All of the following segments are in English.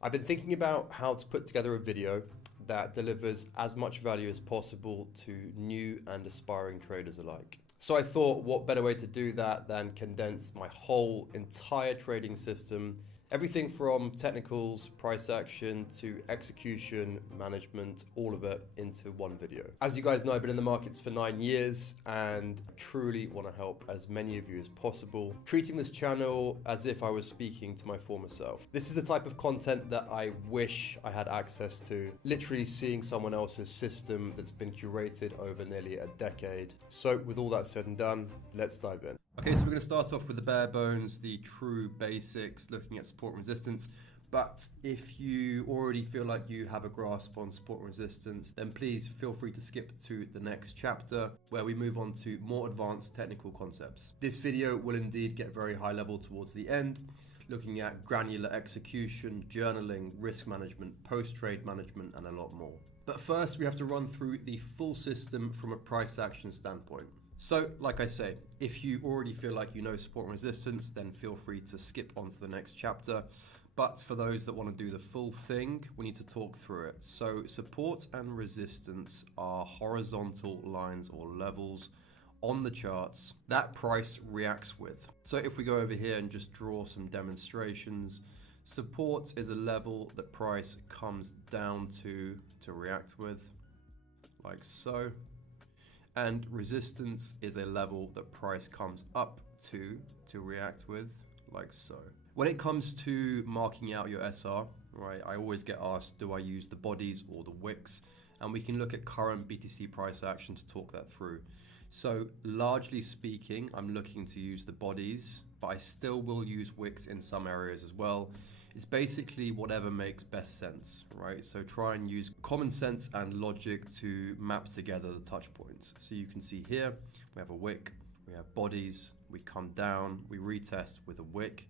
I've been thinking about how to put together a video that delivers as much value as possible to new and aspiring traders alike. So I thought, what better way to do that than condense my whole entire trading system, everything from technicals, price action to execution, management, all of it into one video. As you guys know, I've been in the markets for 9 years and truly want to help as many of you as possible, treating this channel as if I was speaking to my former self. This is the type of content that I wish I had access to, literally seeing someone else's system that's been curated over nearly a decade. So with all that said and done, let's dive in. Okay, so we're going to start off with the bare bones, the true basics, looking at support and resistance. But if you already feel like you have a grasp on support and resistance, then please feel free to skip to the next chapter where we move on to more advanced technical concepts. This video will indeed get very high level towards the end, looking at granular execution, journaling, risk management, post-trade management, and a lot more. But first, we have to run through the full system from a price action standpoint. So, like I say, if you already feel like you know support and resistance, then feel free to skip on to the next chapter. But for those that want to do the full thing, we need to talk through it. So support and resistance are horizontal lines or levels on the charts that price reacts with. So if we go over here and just draw some demonstrations, support is a level that price comes down to react with, like so. And resistance is a level that price comes up to react with, like so. When it comes to marking out your SR, right, I always get asked, do I use the bodies or the wicks? And we can look at current BTC price action to talk that through. So largely speaking, I'm looking to use the bodies, but I still will use wicks in some areas as well. It's basically whatever makes best sense, right? So try and use common sense and logic to map together the touch points. So you can see here, we have a wick, we have bodies, we come down, we retest with a wick,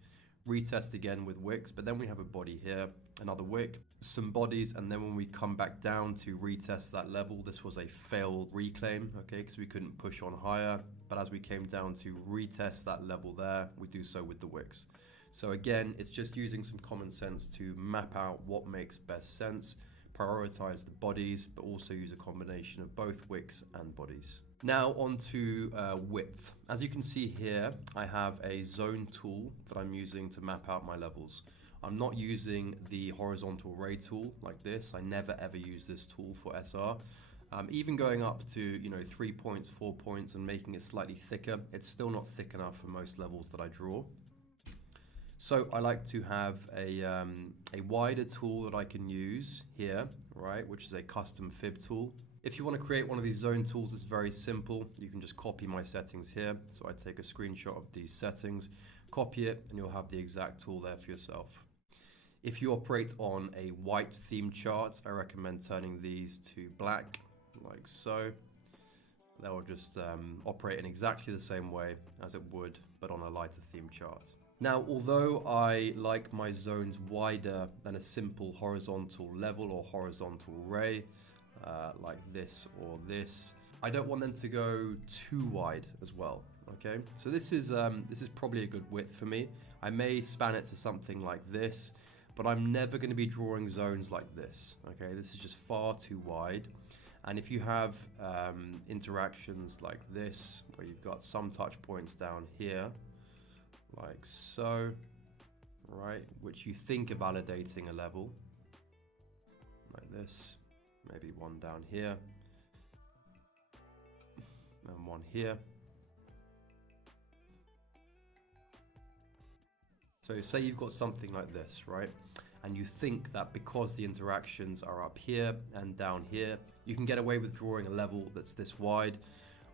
retest again with wicks, but then we have a body here, another wick, some bodies, and then when we come back down to retest that level, this was a failed reclaim, okay, because we couldn't push on higher, but as we came down to retest that level there, we do so with the wicks. So again, it's just using some common sense to map out what makes best sense, prioritize the bodies, but also use a combination of both wicks and bodies. Now on to width. As you can see here, I have a zone tool that I'm using to map out my levels. I'm not using the horizontal ray tool like this. I never ever use this tool for SR. Even going up to 3 points, 4 points and making it slightly thicker, it's still not thick enough for most levels that I draw. So I like to have a wider tool that I can use here, right, which is a custom fib tool. If you want to create one of these zone tools, it's very simple. You can just copy my settings here. So I take a screenshot of these settings, copy it, and you'll have the exact tool there for yourself. If you operate on a white theme chart, I recommend turning these to black, like so. That will just operate in exactly the same way as it would, but on a lighter theme chart. Now, although I like my zones wider than a simple horizontal level or horizontal ray, like this or this, I don't want them to go too wide as well, okay? So this is probably a good width for me. I may span it to something like this, but I'm never going to be drawing zones like this, okay? This is just far too wide. And if you have interactions like this, where you've got some touch points down here, like so, right, which you think are validating a level, like this, maybe one down here, and one here. So say you've got something like this, right? And you think that because the interactions are up here and down here, you can get away with drawing a level that's this wide.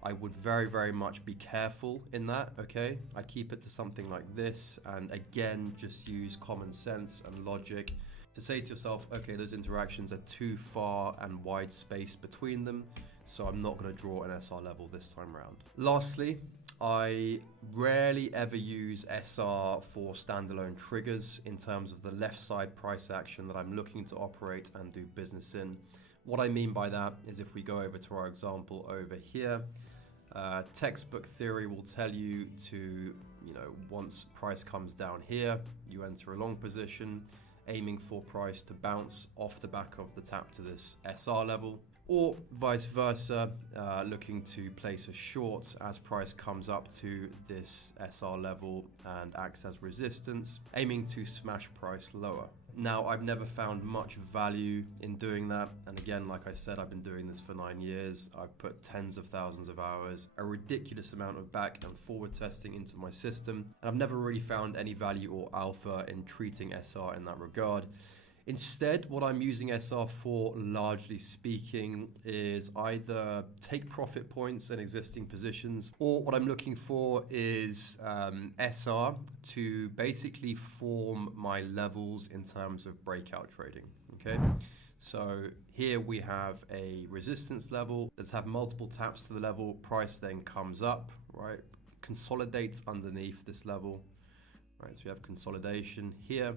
I would very, very much be careful in that, okay? I keep it to something like this, and again, just use common sense and logic to say to yourself, okay, those interactions are too far and wide space between them, so I'm not going to draw an SR level this time around. Lastly, I rarely ever use SR for standalone triggers in terms of the left side price action that I'm looking to operate and do business in. What I mean by that is if we go over to our example over here, textbook theory will tell you to, once price comes down here, you enter a long position, aiming for price to bounce off the back of the tap to this SR level, or vice versa, looking to place a short as price comes up to this SR level and acts as resistance, aiming to smash price lower. Now, I've never found much value in doing that. And again, like I said, I've been doing this for 9 years. I've put tens of thousands of hours, a ridiculous amount of back and forward testing into my system. And I've never really found any value or alpha in treating SR in that regard. Instead, what I'm using SR for, largely speaking, is either take profit points in existing positions, or what I'm looking for is SR to basically form my levels in terms of breakout trading, okay? So here we have a resistance level. Let's have multiple taps to the level. Price then comes up, right? Consolidates underneath this level, right? So we have consolidation here.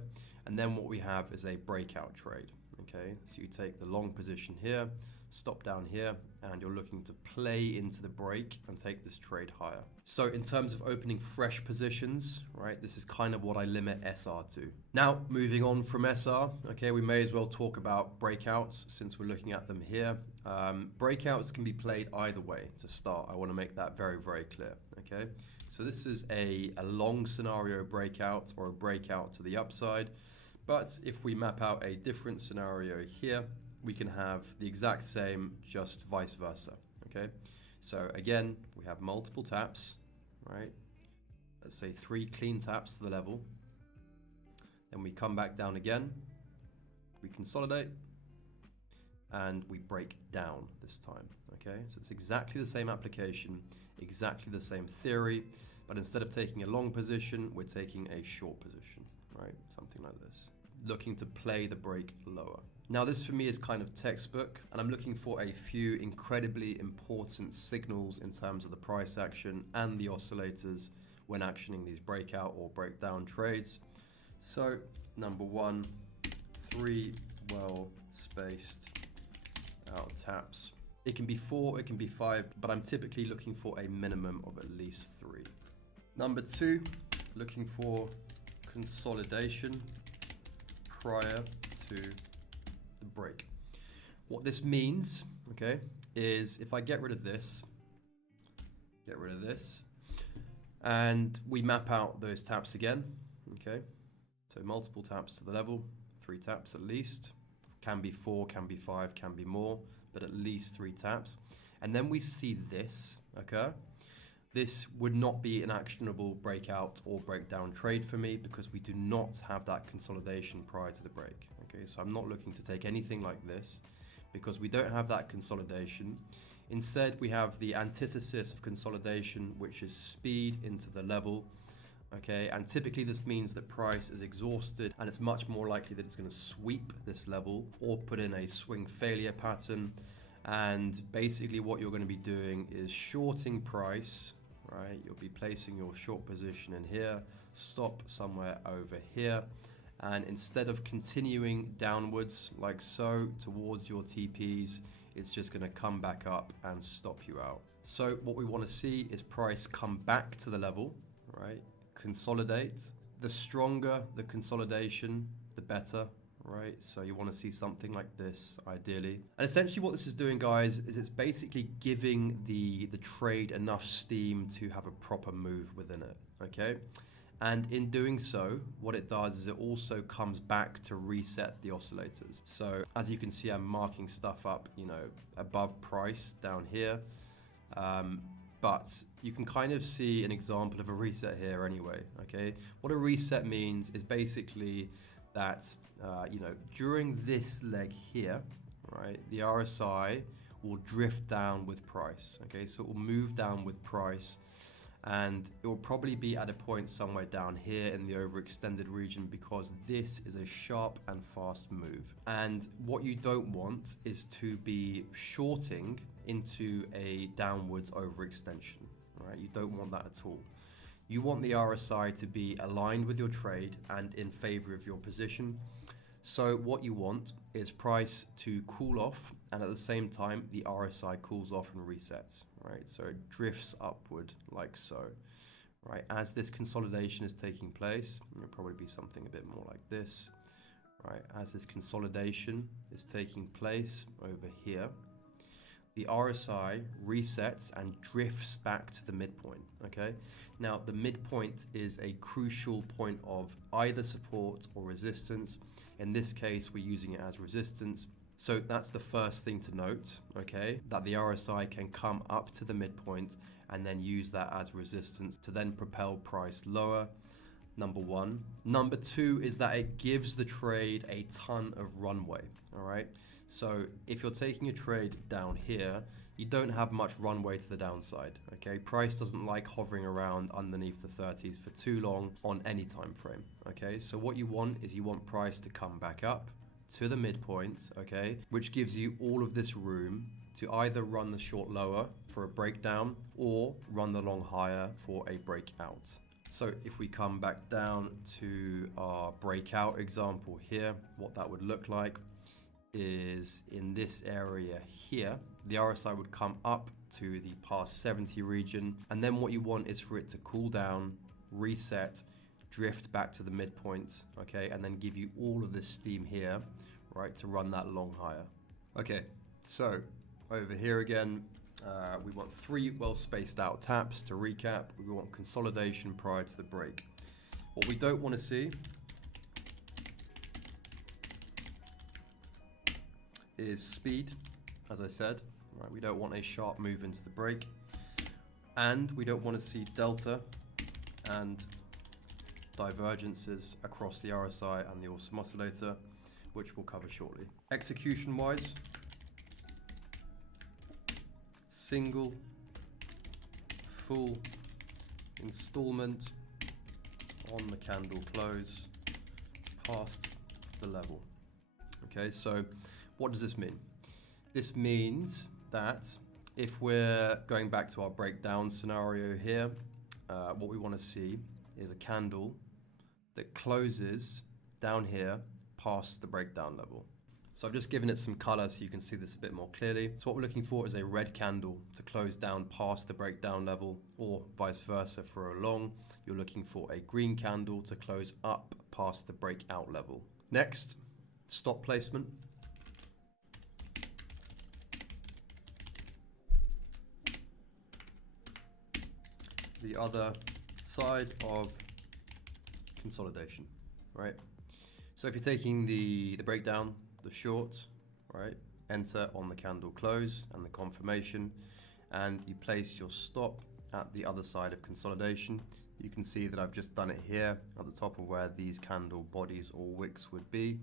And then what we have is a breakout trade, okay? So you take the long position here, stop down here, and you're looking to play into the break and take this trade higher. So in terms of opening fresh positions, right, this is kind of what I limit SR to. Now, moving on from SR, okay, we may as well talk about breakouts since we're looking at them here. Breakouts can be played either way to start. I want to make that very, very clear, okay? So this is a long scenario breakout or a breakout to the upside. But if we map out a different scenario here, we can have the exact same, just vice versa, okay? So again, we have multiple taps, right? Let's say 3 clean taps to the level. Then we come back down again, we consolidate, and we break down this time, okay? So it's exactly the same application, exactly the same theory, but instead of taking a long position, we're taking a short position, right? Something like this. Looking to play the break lower. Now this for me is kind of textbook, and I'm looking for a few incredibly important signals in terms of the price action and the oscillators when actioning these breakout or breakdown trades. So number 1, 3 well spaced out taps. It can be 4, it can be 5, but I'm typically looking for a minimum of at least 3. Number 2, looking for consolidation prior to the break. What this means, okay, is if I get rid of this, and we map out those taps again, okay, so multiple taps to the level, 3 taps at least, can be 4, can be 5, can be more, but at least 3 taps, and then we see this occur. This would not be an actionable breakout or breakdown trade for me because we do not have that consolidation prior to the break. Okay, so I'm not looking to take anything like this because we don't have that consolidation. Instead, we have the antithesis of consolidation, which is speed into the level. Okay, and typically this means that price is exhausted and it's much more likely that it's going to sweep this level or put in a swing failure pattern. And basically what you're going to be doing is shorting price, right? You'll be placing your short position in here, stop somewhere over here. And instead of continuing downwards like so towards your TPs, it's just going to come back up and stop you out. So what we want to see is price come back to the level, right? Consolidate. The stronger the consolidation, the better, right? So you want to see something like this, ideally. And essentially what this is doing, guys, is it's basically giving the trade enough steam to have a proper move within it, okay? And in doing so, what it does is it also comes back to reset the oscillators. So as you can see, I'm marking stuff up, you know, above price down here. But you can kind of see an example of a reset here anyway, okay? What a reset means is basically that, you know, during this leg here, right, the RSI will drift down with price, okay? So it will move down with price, and it will probably be at a point somewhere down here in the overextended region because this is a sharp and fast move. And what you don't want is to be shorting into a downwards overextension, right? You don't want that at all. You want the RSI to be aligned with your trade and in favor of your position. So what you want is price to cool off, and at the same time, the RSI cools off and resets, right? So it drifts upward like so, right? As this consolidation is taking place, it'll probably be something a bit more like this, right, as this consolidation is taking place over here, the RSI resets and drifts back to the midpoint, okay? Now, the midpoint is a crucial point of either support or resistance. In this case, we're using it as resistance. So that's the first thing to note, okay? That the RSI can come up to the midpoint and then use that as resistance to then propel price lower, number one. Number two is that it gives the trade a ton of runway, all right? So if you're taking a trade down here, you don't have much runway to the downside, okay? Price doesn't like hovering around underneath the 30s for too long on any time frame, okay? So what you want is you want price to come back up to the midpoint, okay? Which gives you all of this room to either run the short lower for a breakdown or run the long higher for a breakout. So if we come back down to our breakout example here, what that would look like is in this area here, the RSI would come up to the past 70 region, and then what you want is for it to cool down, reset, drift back to the midpoint, okay, and then give you all of this steam here, right, to run that long higher. Okay, so over here again, we want 3 well spaced out taps. To recap, we want consolidation prior to the break. What we don't want to see is speed, as I said, right? We don't want a sharp move into the break, and we don't want to see delta and divergences across the RSI and the awesome oscillator, which we'll cover shortly. Execution wise, single, full installment on the candle close past the level. Okay, so what does this mean? This means that if we're going back to our breakdown scenario here, what we want to see is a candle that closes down here past the breakdown level. So I've just given it some color so you can see this a bit more clearly. So what we're looking for is a red candle to close down past the breakdown level, or vice versa for a long. You're looking for a green candle to close up past the breakout level. Next, stop placement. The other side of consolidation, right? So if you're taking the breakdown, the short, right, enter on the candle close and the confirmation, and you place your stop at the other side of consolidation. You can see that I've just done it here at the top of where these candle bodies or wicks would be,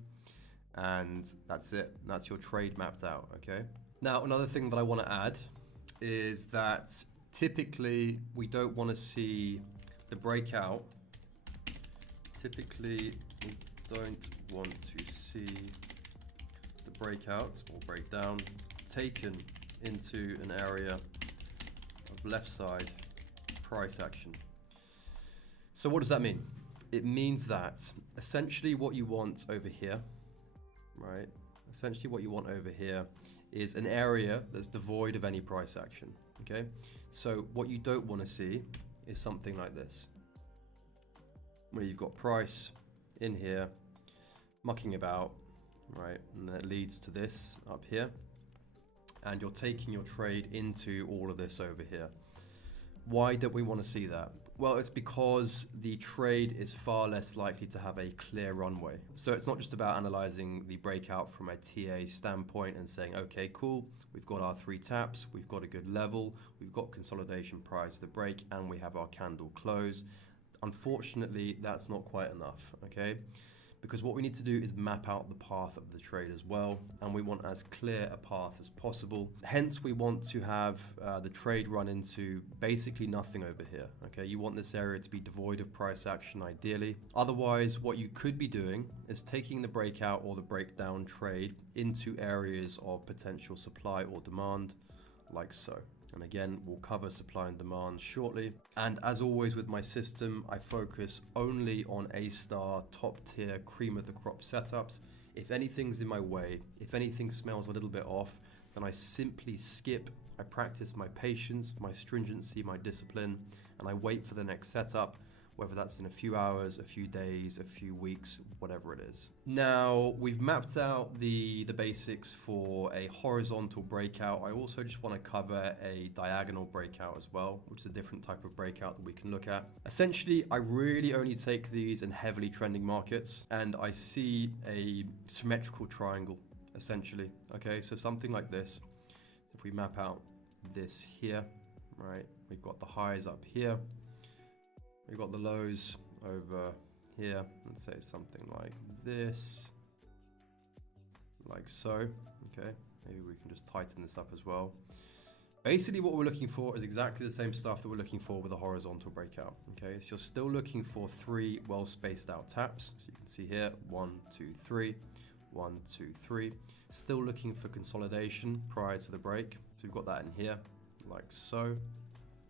and that's it. That's your trade mapped out, okay? Now, another thing that I want to add is that typically we don't want to see the breakout. Typically, we don't want to see the breakout or breakdown taken into an area of left side price action. So what does that mean? It means that essentially what you want over here, right? Essentially what you want over here is an area that's devoid of any price action, okay? So what you don't want to see is something like this, where you've got price in here mucking about, right? And that leads to this up here, and you're taking your trade into all of this over here. Why don't we want to see that? Well, it's because the trade is far less likely to have a clear runway. So it's not just about analyzing the breakout from a TA standpoint and saying, okay, cool, we've got our 3 taps, we've got a good level, we've got consolidation prior to the break, and we have our candle close. Unfortunately, that's not quite enough, okay? Because what we need to do is map out the path of the trade as well, and we want as clear a path as possible. Hence, we want to have the trade run into basically nothing over here, okay? You want this area to be devoid of price action ideally. Otherwise, what you could be doing is taking the breakout or the breakdown trade into areas of potential supply or demand, like so. And again, we'll cover supply and demand shortly. And as always with my system, I focus only on A-star, top tier, cream of the crop setups. If anything's in my way, if anything smells a little bit off, then I simply skip. I practice my patience, my stringency, my discipline, and I wait for the next setup. whether that's in a few hours, a few days, a few weeks, whatever it is. Now, we've mapped out the basics for a horizontal breakout. I also just want to cover a diagonal breakout as well, which is a different type of breakout that we can look at. Essentially, I really only take these in heavily trending markets, and I see a symmetrical triangle, essentially. Okay, so something like this. If we map out this here, right, we've got the highs up here. We've got the lows over here. Let's say something like this, like so. Okay, maybe we can just tighten this up as well. Basically, what we're looking for is exactly the same stuff that we're looking for with a horizontal breakout. Okay, so you're still looking for 3 well spaced out taps. So you can see here, 1, 2, 3, 1, 2, 3. Still looking for consolidation prior to the break. So we've got that in here, like so.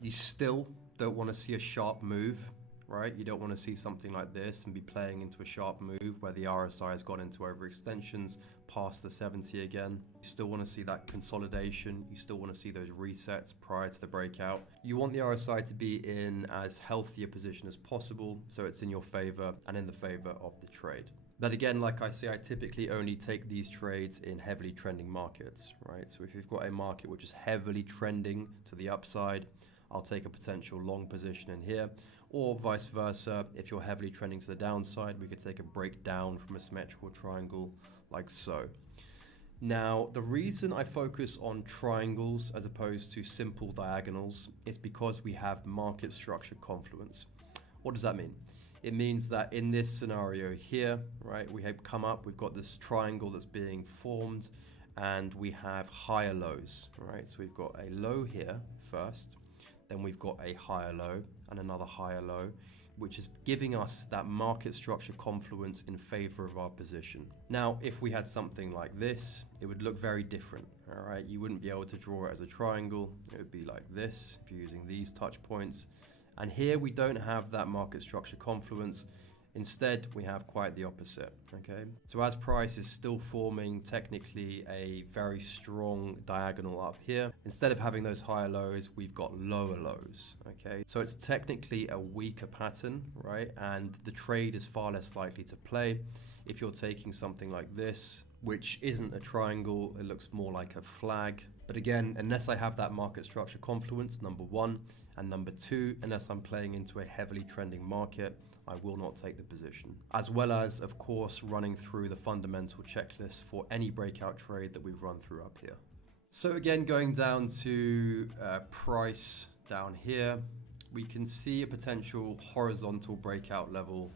You still don't want to see a sharp move, right? You don't want to see something like this and be playing into a sharp move where the RSI has gone into overextensions past the 70 again. You still want to see that consolidation. You still want to see those resets prior to the breakout. You want the RSI to be in as healthy a position as possible, so it's in your favor and in the favor of the trade. But again, like I say, I typically only take these trades in heavily trending markets, right? So if you've got a market which is heavily trending to the upside, I'll take a potential long position in here, or vice versa. If you're heavily trending to the downside, we could take a breakdown from a symmetrical triangle like so. Now, the reason I focus on triangles as opposed to simple diagonals is because we have market structure confluence. What does that mean? It means that in this scenario here, right, we have come up, we've got this triangle that's being formed, and we have higher lows, right? So we've got a low here first, then we've got a higher low and another higher low, which is giving us that market structure confluence in favor of our position. Now, if we had something like this, it would look very different, all right? You wouldn't be able to draw it as a triangle. It would be like this if you're using these touch points. And here we don't have that market structure confluence. Instead, we have quite the opposite, okay? So as price is still forming technically a very strong diagonal up here, instead of having those higher lows, we've got lower lows, okay? So it's technically a weaker pattern, right? And the trade is far less likely to play if you're taking something like this, which isn't a triangle, it looks more like a flag. But again, unless I have that market structure confluence, number one, and number two, unless I'm playing into a heavily trending market, I will not take the position. As well as, of course, running through the fundamental checklist for any breakout trade that we've run through up here. So again, going down to price down here, we can see a potential horizontal breakout level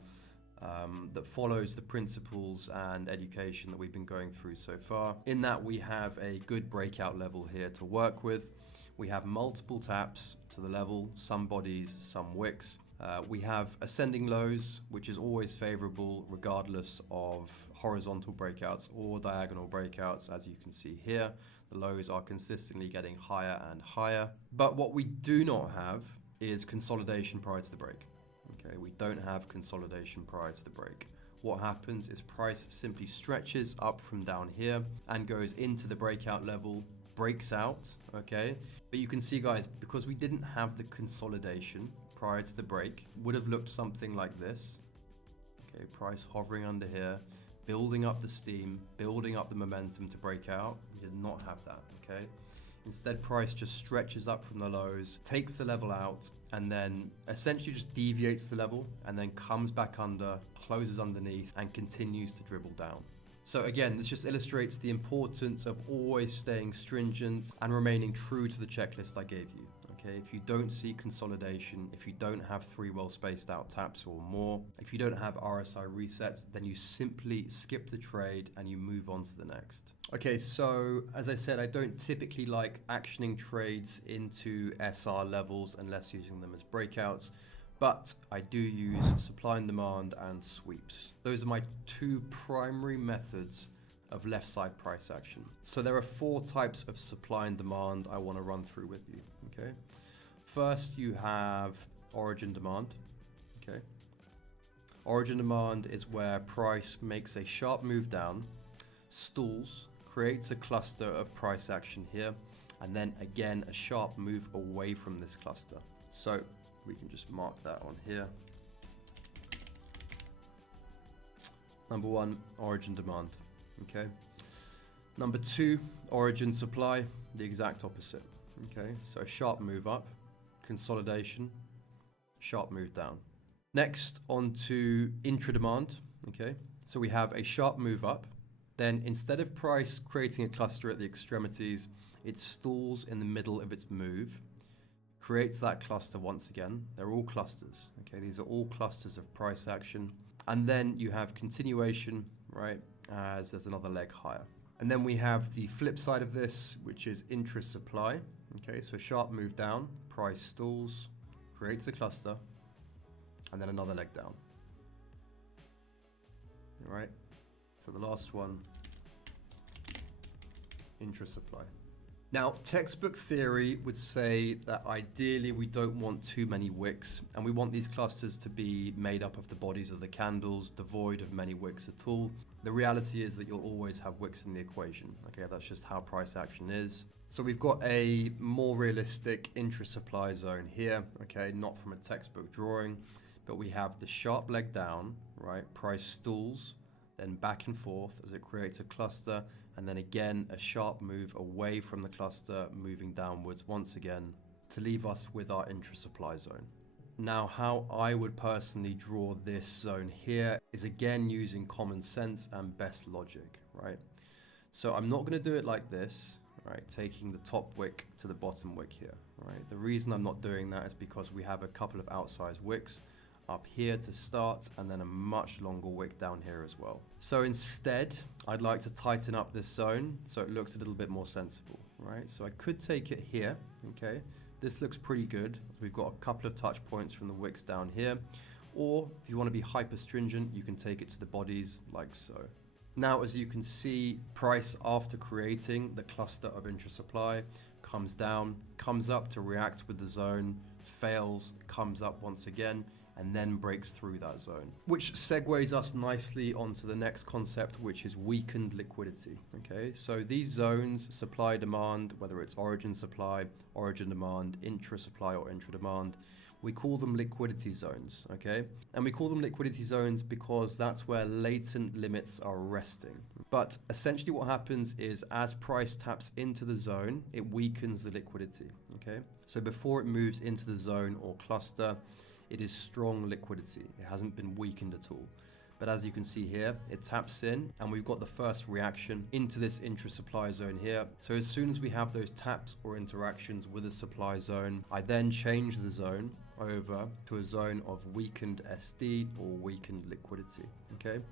that follows the principles and education that we've been going through so far. In that, we have a good breakout level here to work with. We have multiple taps to the level, some bodies, some wicks. We have ascending lows, which is always favorable regardless of horizontal breakouts or diagonal breakouts. As you can see here, the lows are consistently getting higher and higher. But what we do not have is consolidation prior to the break. Okay, we don't have consolidation prior to the break. What happens is price simply stretches up from down here and goes into the breakout level, breaks out, okay? But you can see, guys, because we didn't have the consolidation prior to the break, would have looked something like this. Okay, price hovering under here, building up the steam, building up the momentum to break out. We did not have that, okay? Instead, price just stretches up from the lows, takes the level out, and then essentially just deviates the level, and then comes back under, closes underneath, and continues to dribble down. So again, this just illustrates the importance of always staying stringent and remaining true to the checklist I gave you. Okay, if you don't see consolidation, if you don't have 3 well spaced out taps or more, if you don't have RSI resets, then you simply skip the trade and you move on to the next. Okay, so as I said, I don't typically like actioning trades into SR levels unless using them as breakouts, but I do use supply and demand and sweeps. Those are my 2 primary methods of left side price action. So there are 4 types of supply and demand I want to run through with you, okay? First, you have origin demand, okay? Origin demand is where price makes a sharp move down, stalls, creates a cluster of price action here, and then again, a sharp move away from this cluster. So we can just mark that on here. Number one, origin demand. Okay. Number two, origin supply, the exact opposite. Okay, so sharp move up, consolidation, sharp move down. Next, on to intra-demand. Okay, so we have a sharp move up. Then instead of price creating a cluster at the extremities, it stalls in the middle of its move, creates that cluster once again. They're all clusters. Okay, these are all clusters of price action. And then you have continuation, right, as there's another leg higher. And then we have the flip side of this, which is intra-supply. Okay, so a sharp move down, price stalls, creates a cluster, and then another leg down. All right, so the last one, intra-supply. Now, textbook theory would say that ideally we don't want too many wicks, and we want these clusters to be made up of the bodies of the candles, devoid of many wicks at all. The reality is that you'll always have wicks in the equation. Okay, that's just how price action is. So we've got a more realistic intra-supply zone here, okay, not from a textbook drawing, but we have the sharp leg down, right, price stalls, then back and forth as it creates a cluster, and then again a sharp move away from the cluster, moving downwards once again to leave us with our intra-supply zone. Now, how I would personally draw this zone here is again using common sense and best logic, right? So I'm not going to do it like this, right? Taking the top wick to the bottom wick here, right? The reason I'm not doing that is because we have a couple of outsized wicks up here to start, and then a much longer wick down here as well. So instead, I'd like to tighten up this zone so it looks a little bit more sensible, right? So I could take it here, okay? This looks pretty good. We've got a couple of touch points from the wicks down here. Or if you want to be hyper stringent, you can take it to the bodies like so. Now, as you can see, price after creating the cluster of intra-supply comes down, comes up to react with the zone, fails, comes up once again, and then breaks through that zone. Which segues us nicely onto the next concept, which is weakened liquidity. Okay, so these zones, supply demand, whether it's origin supply, origin demand, intra-supply or intra-demand, we call them liquidity zones, okay? And we call them liquidity zones because that's where latent limits are resting. But essentially what happens is as price taps into the zone, it weakens the liquidity, okay? So before it moves into the zone or cluster, it is strong liquidity. It hasn't been weakened at all. But as you can see here, it taps in and we've got the first reaction into this intra-supply zone here. So as soon as we have those taps or interactions with the supply zone, I then change the zone over to a zone of weakened SD or weakened liquidity, okay?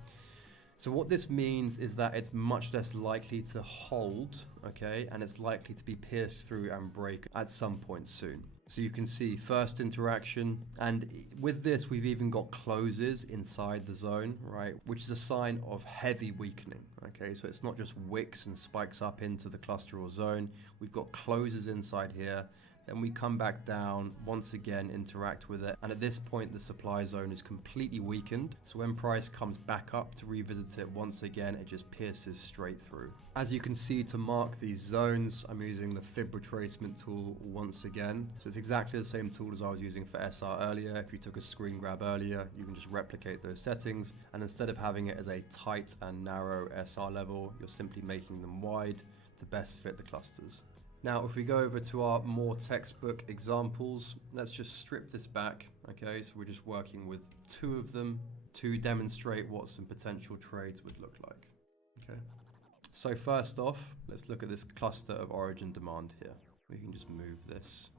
So what this means is that it's much less likely to hold, okay? And it's likely to be pierced through and break at some point soon. So you can see first interaction, and with this we've even got closes inside the zone, right? Which is a sign of heavy weakening, okay? So it's not just wicks and spikes up into the cluster or zone. We've got closes inside here. Then we come back down, once again interact with it, and at this point the supply zone is completely weakened. So when price comes back up to revisit it once again, it just pierces straight through. As you can see, to mark these zones, I'm using the fib retracement tool once again. So it's exactly the same tool as I was using for SR earlier. If you took a screen grab earlier, you can just replicate those settings, and instead of having it as a tight and narrow SR level, you're simply making them wide to best fit the clusters. Now, if we go over to our more textbook examples, let's just strip this back, okay? So we're just working with two of them to demonstrate what some potential trades would look like, okay? So first off, let's look at this cluster of origin demand here. We can just move this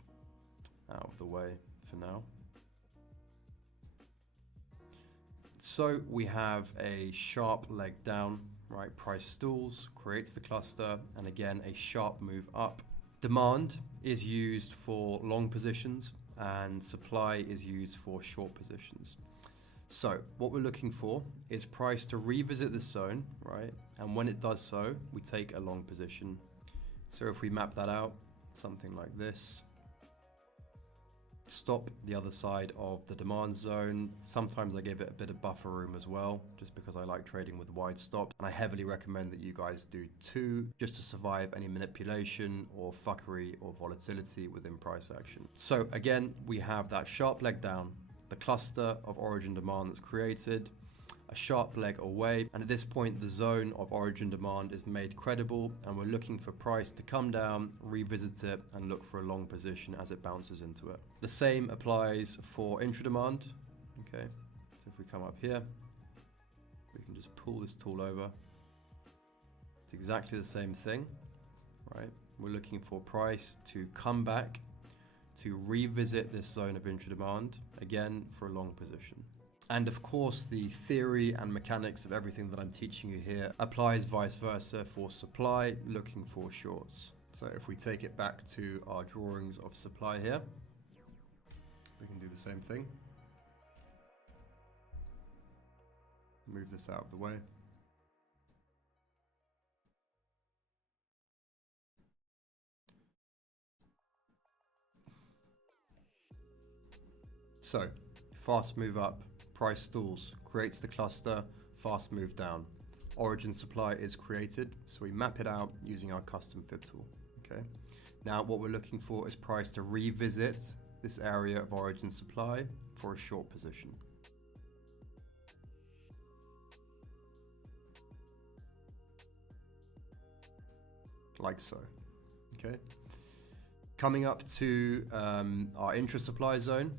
out of the way for now. So we have a sharp leg down, right? Price stalls, creates the cluster, and again, a sharp move up. Demand is used for long positions and supply is used for short positions. So what we're looking for is price to revisit this zone, right? And when it does so, we take a long position. So if we map that out, something like this. Stop the other side of the demand zone. Sometimes I give it a bit of buffer room as well, just because I like trading with wide stops. And I heavily recommend that you guys do too, just to survive any manipulation or fuckery or volatility within price action. So again, we have that sharp leg down, the cluster of origin demand that's created. a sharp leg away, and at this point the zone of origin demand is made credible, and we're looking for price to come down, revisit it, and look for a long position as it bounces into it. The same applies for intra demand. Okay, so if we come up here, we can just pull this tool over. It's exactly the same thing, right? We're looking for price to come back, to revisit this zone of intra demand, again for a long position. And of course, the theory and mechanics of everything that I'm teaching you here applies vice versa for supply, looking for shorts. So if we take it back to our drawings of supply here, we can do the same thing. Move this out of the way. So, fast move up, price stalls, creates the cluster, fast move down. Origin supply is created, so we map it out using our custom fib tool. Okay. Now what we're looking for is price to revisit this area of origin supply for a short position. Like so. Okay. Coming up to our intra supply zone.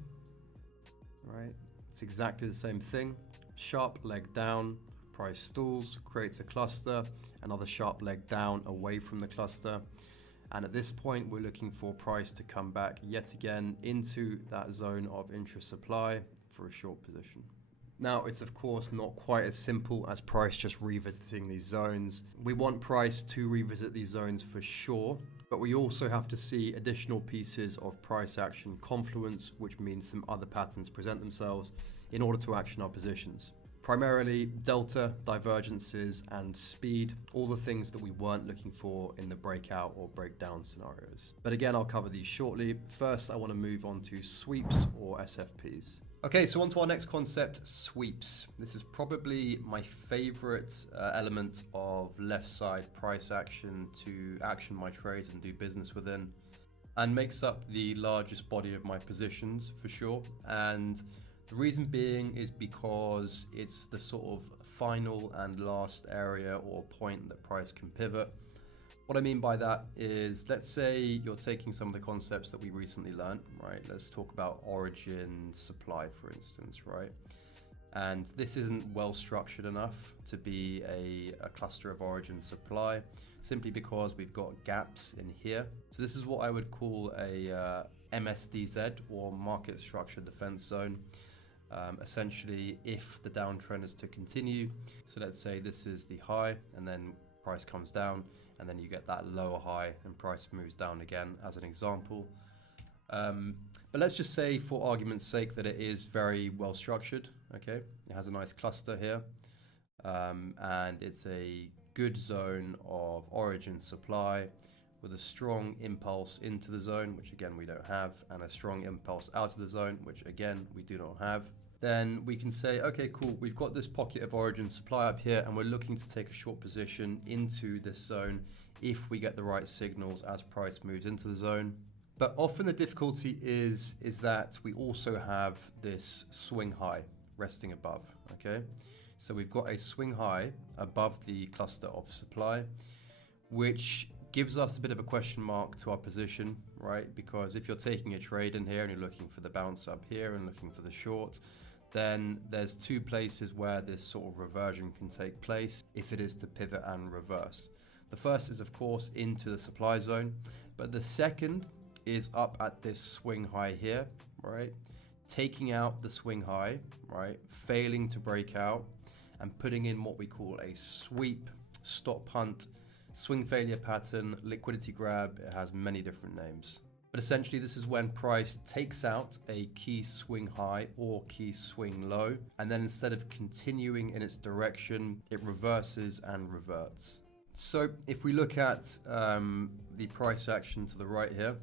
Right, it's exactly the same thing. Sharp leg down, price stalls, creates a cluster, another sharp leg down away from the cluster. And at this point, we're looking for price to come back yet again into that zone of intra supply for a short position. Now, it's of course not quite as simple as price just revisiting these zones. We want price to revisit these zones for sure, but we also have to see additional pieces of price action confluence, which means some other patterns present themselves in order to action our positions. Primarily delta, divergences, and speed, all the things that we weren't looking for in the breakout or breakdown scenarios. But again, I'll cover these shortly. First, I want to move on to sweeps or SFPs. Okay, so on to our next concept, sweeps. This is probably my favorite element of left side price action to action my trades and do business within, and makes up the largest body of my positions for sure. And the reason being is because it's the sort of final and last area or point that price can pivot. What I mean by that is, let's say you're taking some of the concepts that we recently learned, right? Let's talk about origin supply, for instance, right? And this isn't well structured enough to be a cluster of origin supply, simply because we've got gaps in here. So this is what I would call a MSDZ, or market structure defense zone. Essentially, if the downtrend is to continue, so let's say this is the high and then price comes down, and then you get that lower high and price moves down again, as an example. But let's just say, for argument's sake, that it is very well structured. Okay, it has a nice cluster here, and it's a good zone of origin supply with a strong impulse into the zone, which again we don't have, and a strong impulse out of the zone, which again we do not have. Then we can say, okay, cool, we've got this pocket of origin supply up here, and we're looking to take a short position into this zone if we get the right signals as price moves into the zone. But often the difficulty is that we also have this swing high resting above, okay? So we've got a swing high above the cluster of supply, which gives us a bit of a question mark to our position, right? Because if you're taking a trade in here and you're looking for the bounce up here and looking for the short, then there's two places where this sort of reversion can take place if it is to pivot and reverse. The first is, of course, into the supply zone, but the second is up at this swing high here, right? Taking out the swing high, right? Failing to break out and putting in what we call a sweep, stop hunt, swing failure pattern, liquidity grab. It has many different names. But essentially, this is when price takes out a key swing high or key swing low, and then instead of continuing in its direction, it reverses and reverts. So if we look at the price action to the right here,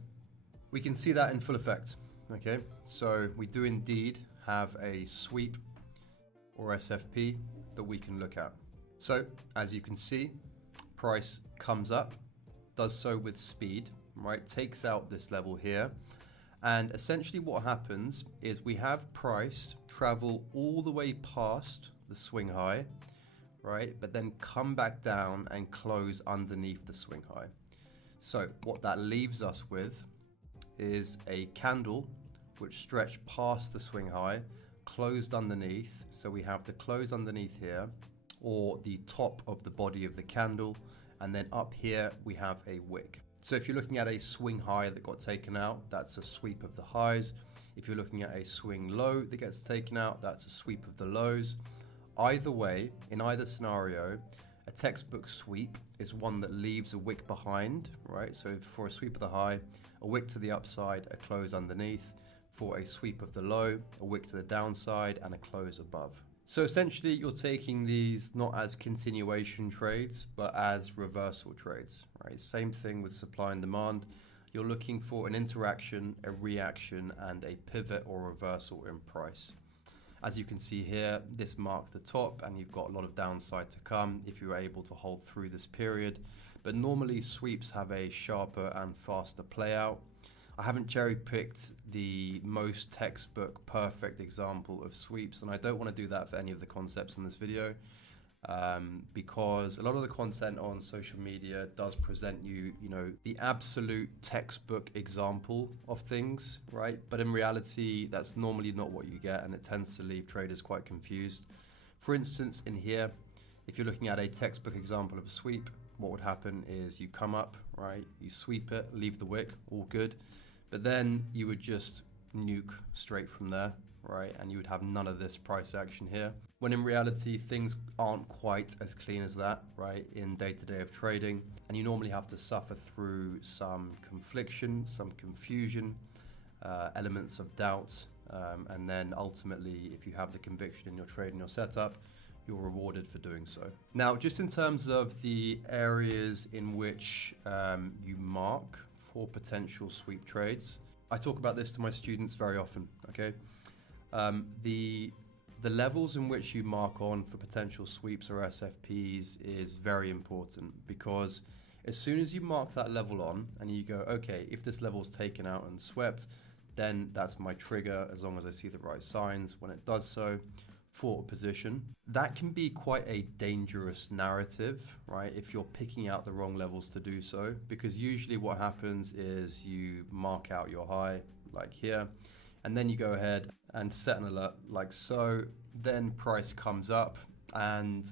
we can see that in full effect. Okay, so we do indeed have a sweep or SFP that we can look at. So as you can see, price comes up, does so with speed, right? Takes out this level here. And essentially what happens is we have price travel all the way past the swing high, right? But then come back down and close underneath the swing high. So what that leaves us with is a candle which stretched past the swing high, closed underneath. So we have the close underneath here, or the top of the body of the candle, and then up here we have a wick. So if you're looking at a swing high that got taken out, that's a sweep of the highs. If you're looking at a swing low that gets taken out, that's a sweep of the lows. Either way, in either scenario, a textbook sweep is one that leaves a wick behind, right? So for a sweep of the high, a wick to the upside, a close underneath. For a sweep of the low, a wick to the downside, and a close above. So essentially, you're taking these not as continuation trades, but as reversal trades, right? Same thing with supply and demand. You're looking for an interaction, a reaction, and a pivot or reversal in price. As you can see here, this marked the top, and you've got a lot of downside to come if you're able to hold through this period. But normally sweeps have a sharper and faster play out. I haven't cherry-picked the most textbook perfect example of sweeps, and I don't want to do that for any of the concepts in this video, because a lot of the content on social media does present you, the absolute textbook example of things, right? But in reality, that's normally not what you get, and it tends to leave traders quite confused. For instance, in here, if you're looking at a textbook example of a sweep, what would happen is you come up, right? You sweep it, leave the wick, all good. But then you would just nuke straight from there, right? And you would have none of this price action here. When in reality, things aren't quite as clean as that, right? In day-to-day of trading. And you normally have to suffer through some confliction, some confusion, elements of doubt. And then ultimately, if you have the conviction in your trade and your setup, you're rewarded for doing so. Now, just in terms of the areas in which you mark for potential sweep trades, I talk about this to my students very often, okay? The levels in which you mark on for potential sweeps or SFPs is very important, because as soon as you mark that level on and you go, okay, if this level's taken out and swept, then that's my trigger as long as I see the right signs. When it does so, for a position. That can be quite a dangerous narrative, right? If you're picking out the wrong levels to do so, because usually what happens is you mark out your high like here, and then you go ahead and set an alert like so, then price comes up, and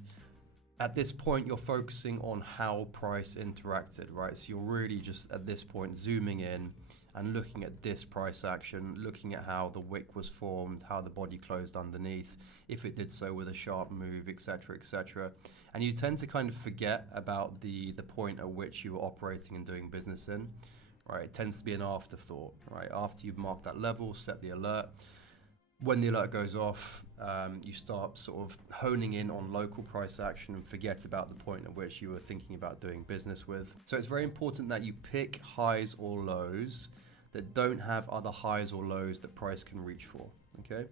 at this point you're focusing on how price interacted, right? So you're really just at this point zooming in and looking at this price action, looking at how the wick was formed, how the body closed underneath, if it did so with a sharp move, etc., etc. And you tend to kind of forget about the point at which you were operating and doing business in, right? It tends to be an afterthought, right? After you've marked that level, set the alert. When the alert goes off, you start sort of honing in on local price action and forget about the point at which you were thinking about doing business with. So it's very important that you pick highs or lows that don't have other highs or lows that price can reach for, okay?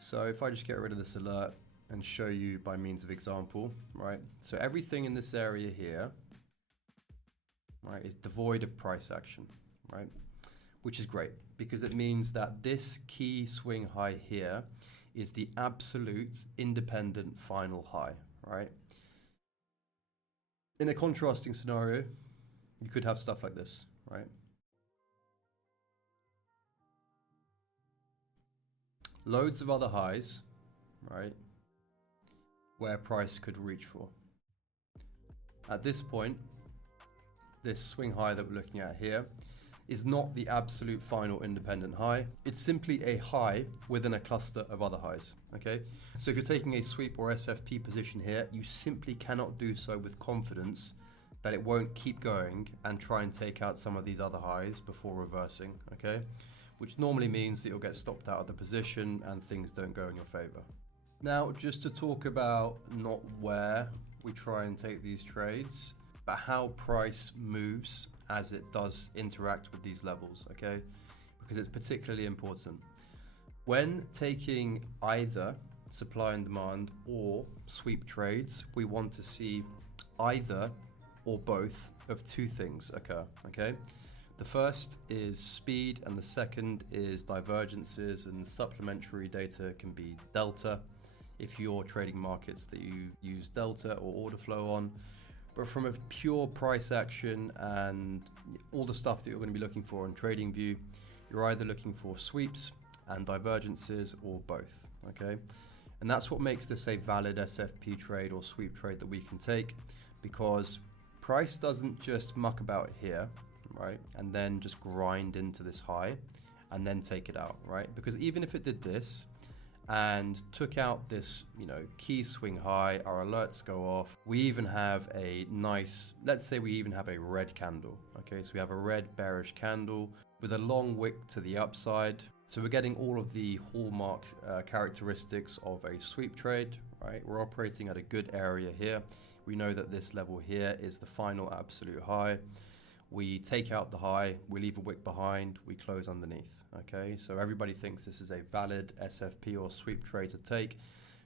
So if I just get rid of this alert and show you by means of example, right? So everything in this area here, right, is devoid of price action, right? Which is great, because it means that this key swing high here is the absolute independent final high, right? In a contrasting scenario, you could have stuff like this, right? Loads of other highs, right, where price could reach for. At this point, this swing high that we're looking at here is not the absolute final independent high. It's simply a high within a cluster of other highs, okay? So if you're taking a sweep or SFP position here, you simply cannot do so with confidence that it won't keep going and try and take out some of these other highs before reversing, okay? Which normally means that you'll get stopped out of the position and things don't go in your favor. Now, just to talk about not where we try and take these trades, but how price moves as it does interact with these levels, okay? Because it's particularly important. When taking either supply and demand or sweep trades, we want to see either or both of two things occur, okay? The first is speed and the second is divergences, and supplementary data can be delta. if you're trading markets that you use delta or order flow on. But from a pure price action and all the stuff that you're going to be looking for on TradingView, you're either looking for sweeps and divergences or both, okay? And that's what makes this a valid SFP trade or sweep trade that we can take, because price doesn't just muck about here, right? And then just grind into this high and then take it out, right? Because even if it did this and took out this, key swing high, our alerts go off. We even have a nice, let's say we even have a red candle. Okay, so we have a red bearish candle with a long wick to the upside. So we're getting all of the hallmark characteristics of a sweep trade, right? We're operating at a good area here. We know that this level here is the final absolute high. We take out the high, we leave a wick behind, we close underneath, okay? So everybody thinks this is a valid SFP or sweep trade to take,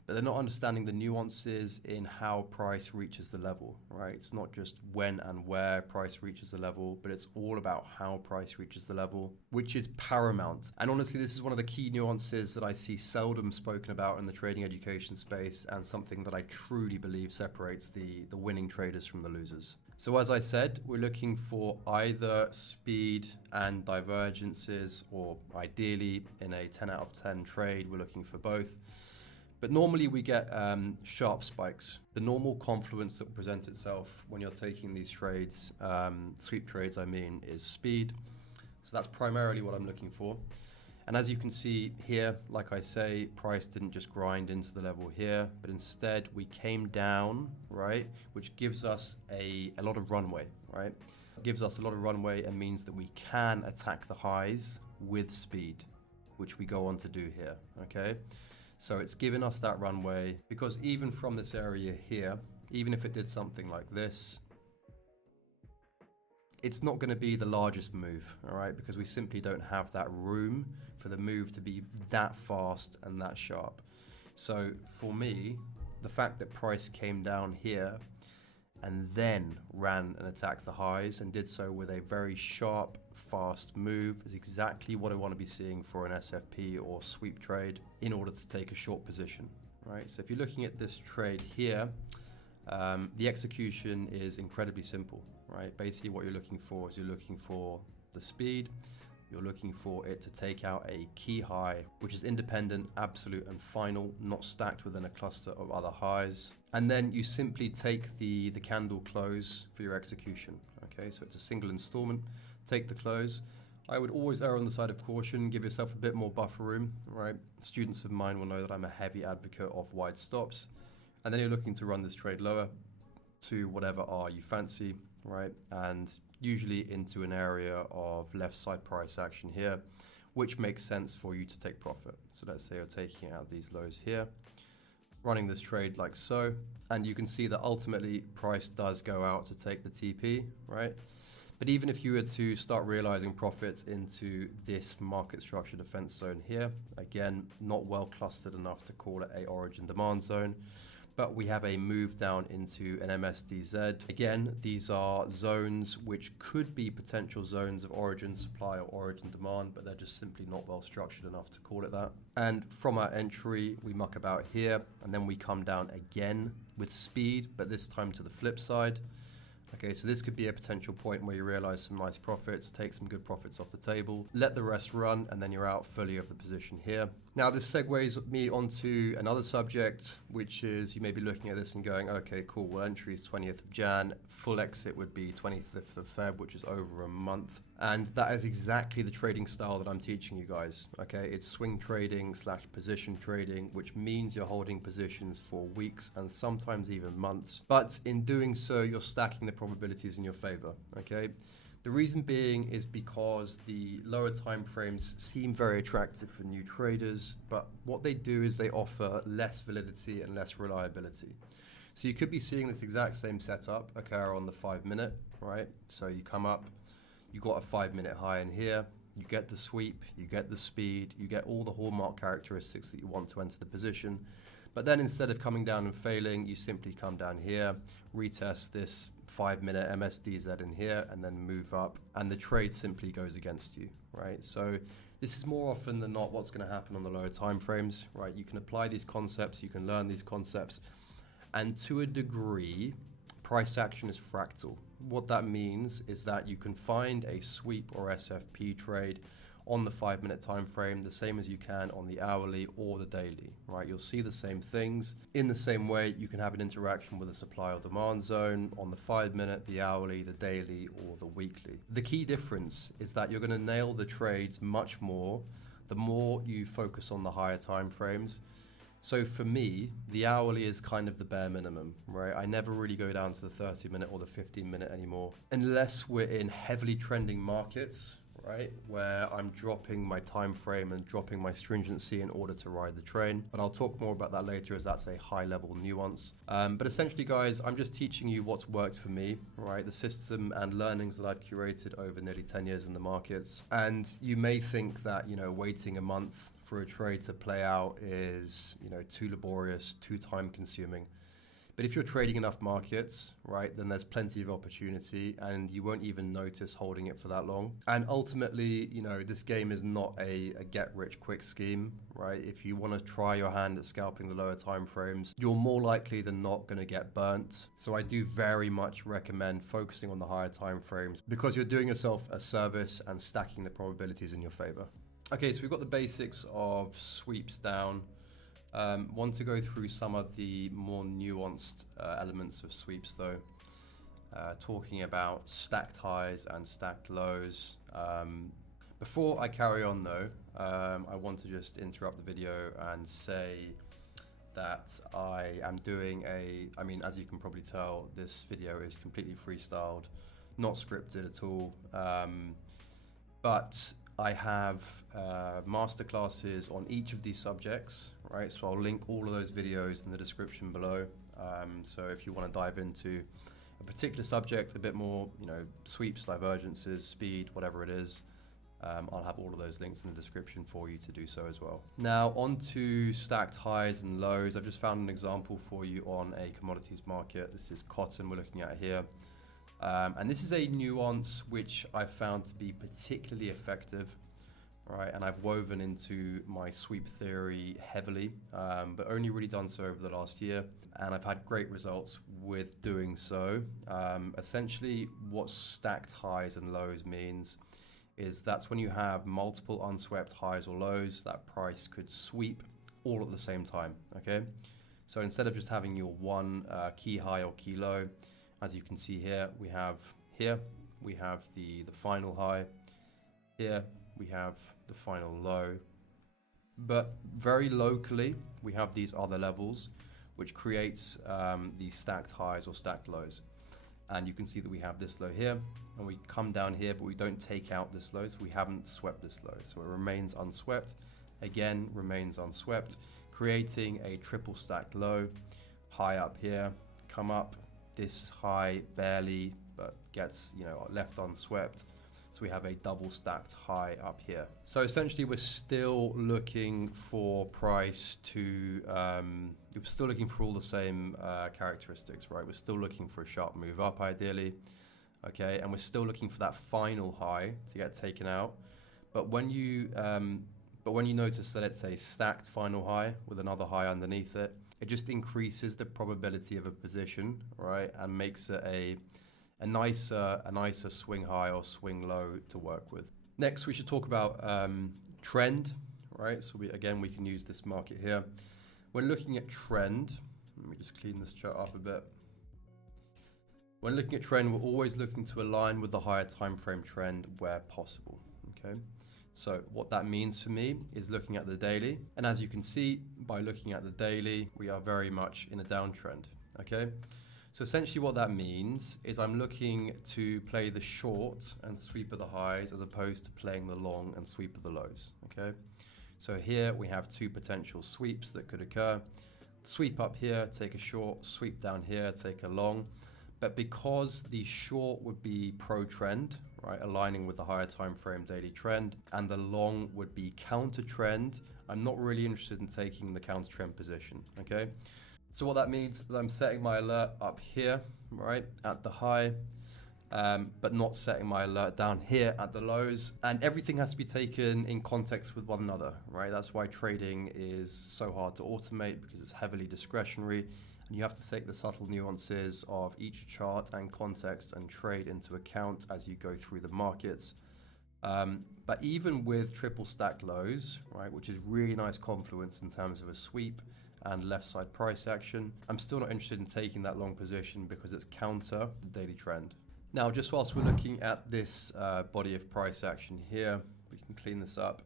but they're not understanding the nuances in how price reaches the level, right? It's not just when and where price reaches the level, but it's all about how price reaches the level, which is paramount. And honestly, this is one of the key nuances that I see seldom spoken about in the trading education space, and something that I truly believe separates the winning traders from the losers. So as I said, we're looking for either speed and divergences, or ideally in a 10 out of 10 trade, we're looking for both. But normally we get sharp spikes. The normal confluence that will present itself when you're taking these trades, sweep trades I mean, is speed. So that's primarily what I'm looking for. And as you can see here, like I say, price didn't just grind into the level here, but instead we came down, right? Which gives us a lot of runway, right? It gives us a lot of runway and means that we can attack the highs with speed, which we go on to do here, okay? So it's given us that runway, because even from this area here, even if it did something like this, it's not going to be the largest move, all right? Because we simply don't have that room for the move to be that fast and that sharp. So for me, the fact that price came down here and then ran and attacked the highs and did so with a very sharp, fast move is exactly what I want to be seeing for an SFP or sweep trade in order to take a short position, right? So if you're looking at this trade here, the execution is incredibly simple, right? Basically what you're looking for is you're looking for the speed, you're looking for it to take out a key high, which is independent, absolute, and final, not stacked within a cluster of other highs. And then you simply take the candle close for your execution, okay? So it's a single installment, take the close. I would always err on the side of caution, give yourself a bit more buffer room, right? Students of mine will know that I'm a heavy advocate of wide stops. And then you're looking to run this trade lower to whatever R you fancy, right? And usually into an area of left side price action here, which makes sense for you to take profit. So let's say you're taking out these lows here, running this trade like so, and you can see that ultimately price does go out to take the TP, right? But even if you were to start realizing profits into this market structure defense zone here, again, not well clustered enough to call it a origin demand zone, but we have a move down into an MSDZ. Again, these are zones which could be potential zones of origin supply or origin demand, but they're just simply not well structured enough to call it that. And from our entry, we muck about here, and then we come down again with speed, but this time to the flip side. Okay, so this could be a potential point where you realize some nice profits, take some good profits off the table, let the rest run, and then you're out fully of the position here. Now, this segues me onto another subject, which is you may be looking at this and going, okay, cool, well, entry is 20th of Jan, full exit would be 25th of Feb, which is over a month. And that is exactly the trading style that I'm teaching you guys, okay? It's swing trading / position trading, which means you're holding positions for weeks and sometimes even months. But in doing so, you're stacking the probabilities in your favor, okay? The reason being is because the lower time frames seem very attractive for new traders, but what they do is they offer less validity and less reliability. So you could be seeing this exact same setup occur on the 5 minute, right? So you come up, you got a 5 minute high in here, you get the sweep, you get the speed, you get all the hallmark characteristics that you want to enter the position. But then instead of coming down and failing, you simply come down here, retest this 5 minute MSDZ in here, and then move up, and the trade simply goes against you, right? So This is more often than not what's going to happen on the lower time frames, right? You can apply these concepts, you can learn these concepts, and to a degree, price action is fractal. What that means is that you can find a sweep or SFP trade on the 5-minute time frame the same as you can on the hourly or the daily, right? You'll see the same things. In the same way, you can have an interaction with a supply or demand zone on the 5-minute, the hourly, the daily, or the weekly. The key difference is that you're going to nail the trades much more the more you focus on the higher time frames. So for me, the hourly is kind of the bare minimum, right? I never really go down to the 30-minute or the 15-minute anymore, unless we're in heavily trending markets, right, where I'm dropping my time frame and dropping my stringency in order to ride the train. But I'll talk more about that later, as that's a high level nuance. But essentially, guys, I'm just teaching you what's worked for me, right? The system and learnings that I've curated over nearly 10 years in the markets. And you may think that, waiting a month for a trade to play out is, too laborious, too time consuming. But if you're trading enough markets, right, then there's plenty of opportunity and you won't even notice holding it for that long. And ultimately, this game is not a get-rich-quick scheme, right? If you want to try your hand at scalping the lower time frames, you're more likely than not going to get burnt. So I do very much recommend focusing on the higher time frames because you're doing yourself a service and stacking the probabilities in your favor. Okay, so we've got the basics of sweeps down. Want to go through some of the more nuanced elements of sweeps though, talking about stacked highs and stacked lows. Before I carry on though, I want to just interrupt the video and say that I am doing as you can probably tell, this video is completely freestyled, not scripted at all, but I have masterclasses on each of these subjects, right? So I'll link all of those videos in the description below. So if you want to dive into a particular subject, a bit more, sweeps, divergences, speed, whatever it is, I'll have all of those links in the description for you to do so as well. Now on to stacked highs and lows. I've just found an example for you on a commodities market. This is cotton we're looking at here. And this is a nuance which I've found to be particularly effective, right? And I've woven into my sweep theory heavily, but only really done so over the last year. And I've had great results with doing so. Essentially, what stacked highs and lows means is that's when you have multiple unswept highs or lows, that price could sweep all at the same time, okay? So instead of just having your one key high or key low, as you can see here, we have the final high. Here we have the final low. But very locally, we have these other levels, which creates these stacked highs or stacked lows. And you can see that we have this low here, and we come down here, but we don't take out this low, so we haven't swept this low. So it remains unswept, again, remains unswept, creating a triple stacked low, high up here, come up, this high barely, but gets left unswept. So we have a double stacked high up here. So essentially we're still looking for price to, we're still looking for all the same characteristics, right? We're still looking for a sharp move up ideally, okay? And we're still looking for that final high to get taken out. But when you notice that it's a stacked final high with another high underneath it, it just increases the probability of a position, right? And makes it a nicer swing high or swing low to work with. Next, we should talk about trend, right? So we can use this market here. When looking at trend, let me just clean this chart up a bit. When looking at trend, we're always looking to align with the higher time frame trend where possible, okay? So what that means for me is looking at the daily. And as you can see, by looking at the daily, we are very much in a downtrend, okay? So essentially what that means is I'm looking to play the short and sweep of the highs as opposed to playing the long and sweep of the lows, okay? So here we have two potential sweeps that could occur. Sweep up here, take a short, sweep down here, take a long. But because the short would be pro-trend, right, aligning with the higher time frame daily trend, and the long would be counter trend, I'm not really interested in taking the counter trend position, okay? So what that means is I'm setting my alert up here, right, at the high, but not setting my alert down here at the lows. And everything has to be taken in context with one another, right? That's why trading is so hard to automate, because it's heavily discretionary. And you have to take the subtle nuances of each chart and context and trade into account as you go through the markets. But even with triple stack lows, right, which is really nice confluence in terms of a sweep and left side price action, I'm still not interested in taking that long position because it's counter the daily trend. Now, just whilst we're looking at this body of price action here, we can clean this up.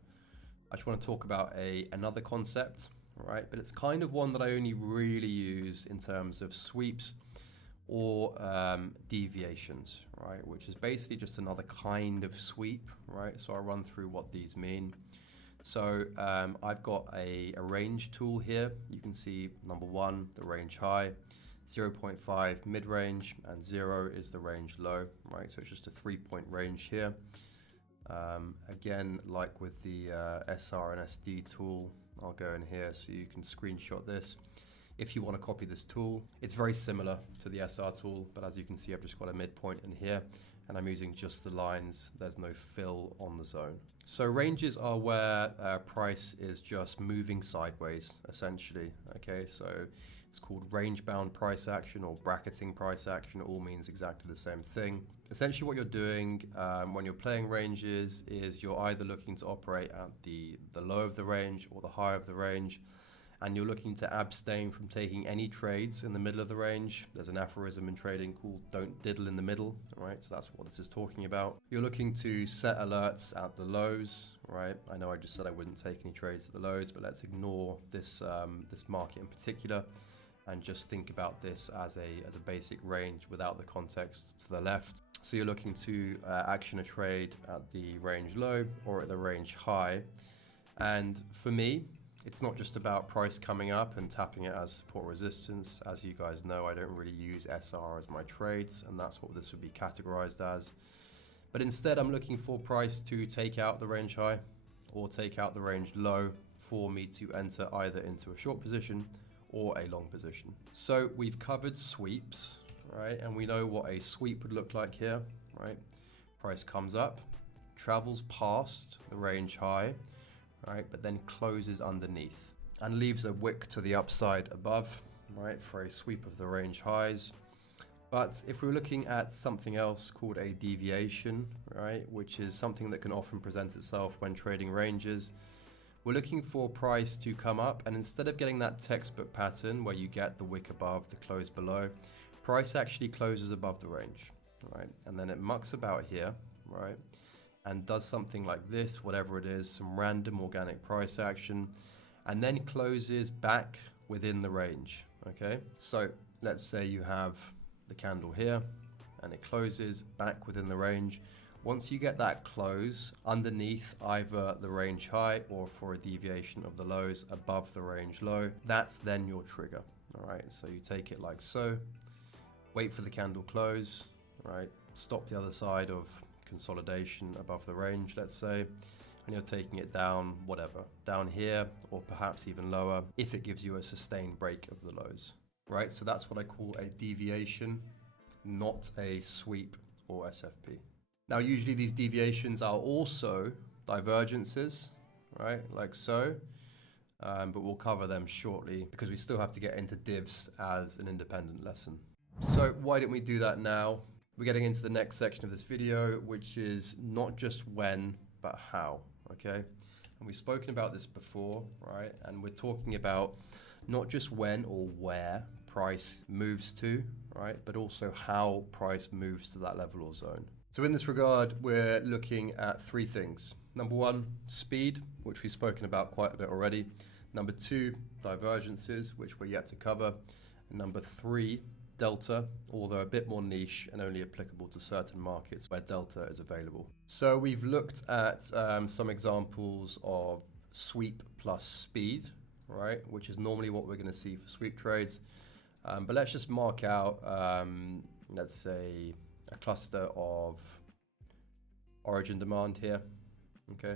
I just want to talk about another concept, right? But it's kind of one that I only really use in terms of sweeps or deviations, right? Which is basically just another kind of sweep, right? So I'll run through what these mean. So I've got a range tool here. You can see number 1, the range high, 0.5 mid-range, and 0 is the range low, right? So it's just a 3-point range here. Again, like with the SR and SD tool, I'll go in here so you can screenshot this. If you want to copy this tool, it's very similar to the SR tool, but as you can see, I've just got a midpoint in here, and I'm using just the lines. There's no fill on the zone. So ranges are where price is just moving sideways, essentially. Okay, so it's called range-bound price action or bracketing price action. It all means exactly the same thing. Essentially what you're doing when you're playing ranges is you're either looking to operate at the low of the range or the high of the range, and you're looking to abstain from taking any trades in the middle of the range. There's an aphorism in trading called "don't diddle in the middle," right? So that's what this is talking about. You're looking to set alerts at the lows, right? I know I just said I wouldn't take any trades at the lows, but let's ignore this this market in particular and just think about this as a basic range without the context to the left. So you're looking to action a trade at the range low or at the range high. And for me, it's not just about price coming up and tapping it as support resistance. As you guys know, I don't really use SR as my trades, and that's what this would be categorized as. But instead, I'm looking for price to take out the range high or take out the range low for me to enter either into a short position or a long position. So we've covered sweeps, right? And we know what a sweep would look like here, right? Price comes up, travels past the range high, right? But then closes underneath and leaves a wick to the upside above, right? For a sweep of the range highs. But if we're looking at something else called a deviation, right? Which is something that can often present itself when trading ranges, we're looking for price to come up, and instead of getting that textbook pattern where you get the wick above, the close below, price actually closes above the range, right? And then it mucks about here, right? And does something like this, whatever it is, some random organic price action, and then closes back within the range, okay? So let's say you have the candle here, and it closes back within the range. Once you get that close underneath either the range high or for a deviation of the lows above the range low, that's then your trigger, all right? So you take it like so, wait for the candle close, right? Stop the other side of consolidation above the range, let's say, and you're taking it down, whatever, down here or perhaps even lower if it gives you a sustained break of the lows, right? So that's what I call a deviation, not a sweep or SFP. Now, usually these deviations are also divergences, right? Like so, but we'll cover them shortly because we still have to get into divs as an independent lesson. So why don't we do that now? We're getting into the next section of this video, which is not just when, but how, okay? And we've spoken about this before, right? And we're talking about not just when or where price moves to, right? But also how price moves to that level or zone. So in this regard, we're looking at 3 things. Number 1, speed, which we've spoken about quite a bit already. Number 2, divergences, which we're yet to cover. And number 3, delta, although a bit more niche and only applicable to certain markets where delta is available. So we've looked at some examples of sweep plus speed, right? Which is normally what we're going to see for sweep trades. But let's just mark out, let's say, a cluster of origin demand here, okay,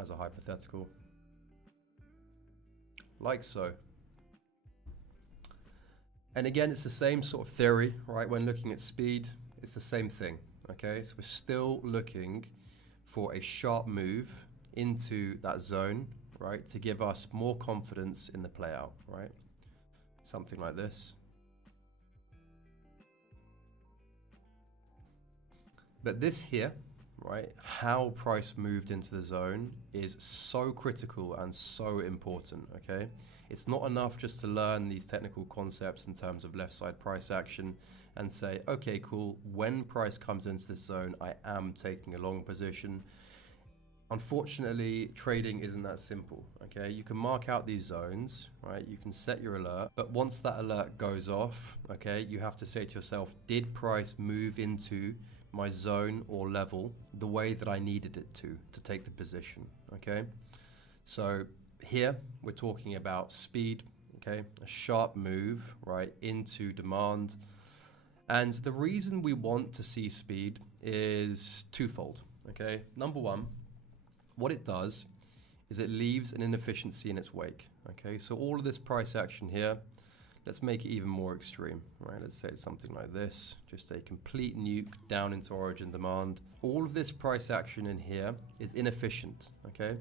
as a hypothetical, like so. And again, it's the same sort of theory, right? When looking at speed, it's the same thing, okay? So we're still looking for a sharp move into that zone, right? To give us more confidence in the play out, right? Something like this. But this here, right, how price moved into the zone is so critical and so important, okay? It's not enough just to learn these technical concepts in terms of left side price action and say, okay, cool, when price comes into this zone, I am taking a long position. Unfortunately, trading isn't that simple, okay? You can mark out these zones, right? You can set your alert, but once that alert goes off, okay, you have to say to yourself, did price move into my zone or level the way that I needed it to take the position, okay? So here we're talking about speed, okay? A sharp move, right, into demand. And the reason we want to see speed is twofold, okay? Number one, what it does is it leaves an inefficiency in its wake, okay? So all of this price action here, let's make it even more extreme, right? Let's say it's something like this, just a complete nuke down into origin demand. All of this price action in here is inefficient, okay?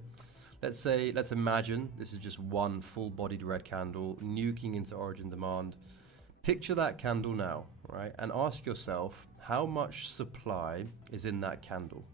Let's imagine this is just one full-bodied red candle nuking into origin demand. Picture that candle now, right? And ask yourself, how much supply is in that candle?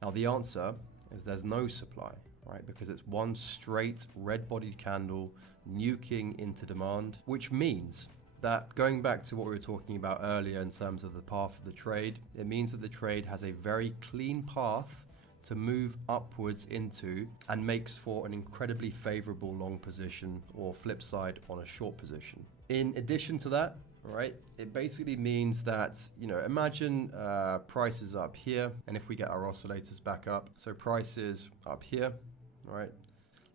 Now the answer is there's no supply, right? Because it's one straight red-bodied candle nuking into demand, which means that going back to what we were talking about earlier in terms of the path of the trade, it means that the trade has a very clean path to move upwards into and makes for an incredibly favorable long position or flip side on a short position. In addition to that, right, it basically means that, you know, imagine price is up here, and if we get our oscillators back up, so price is up here, right?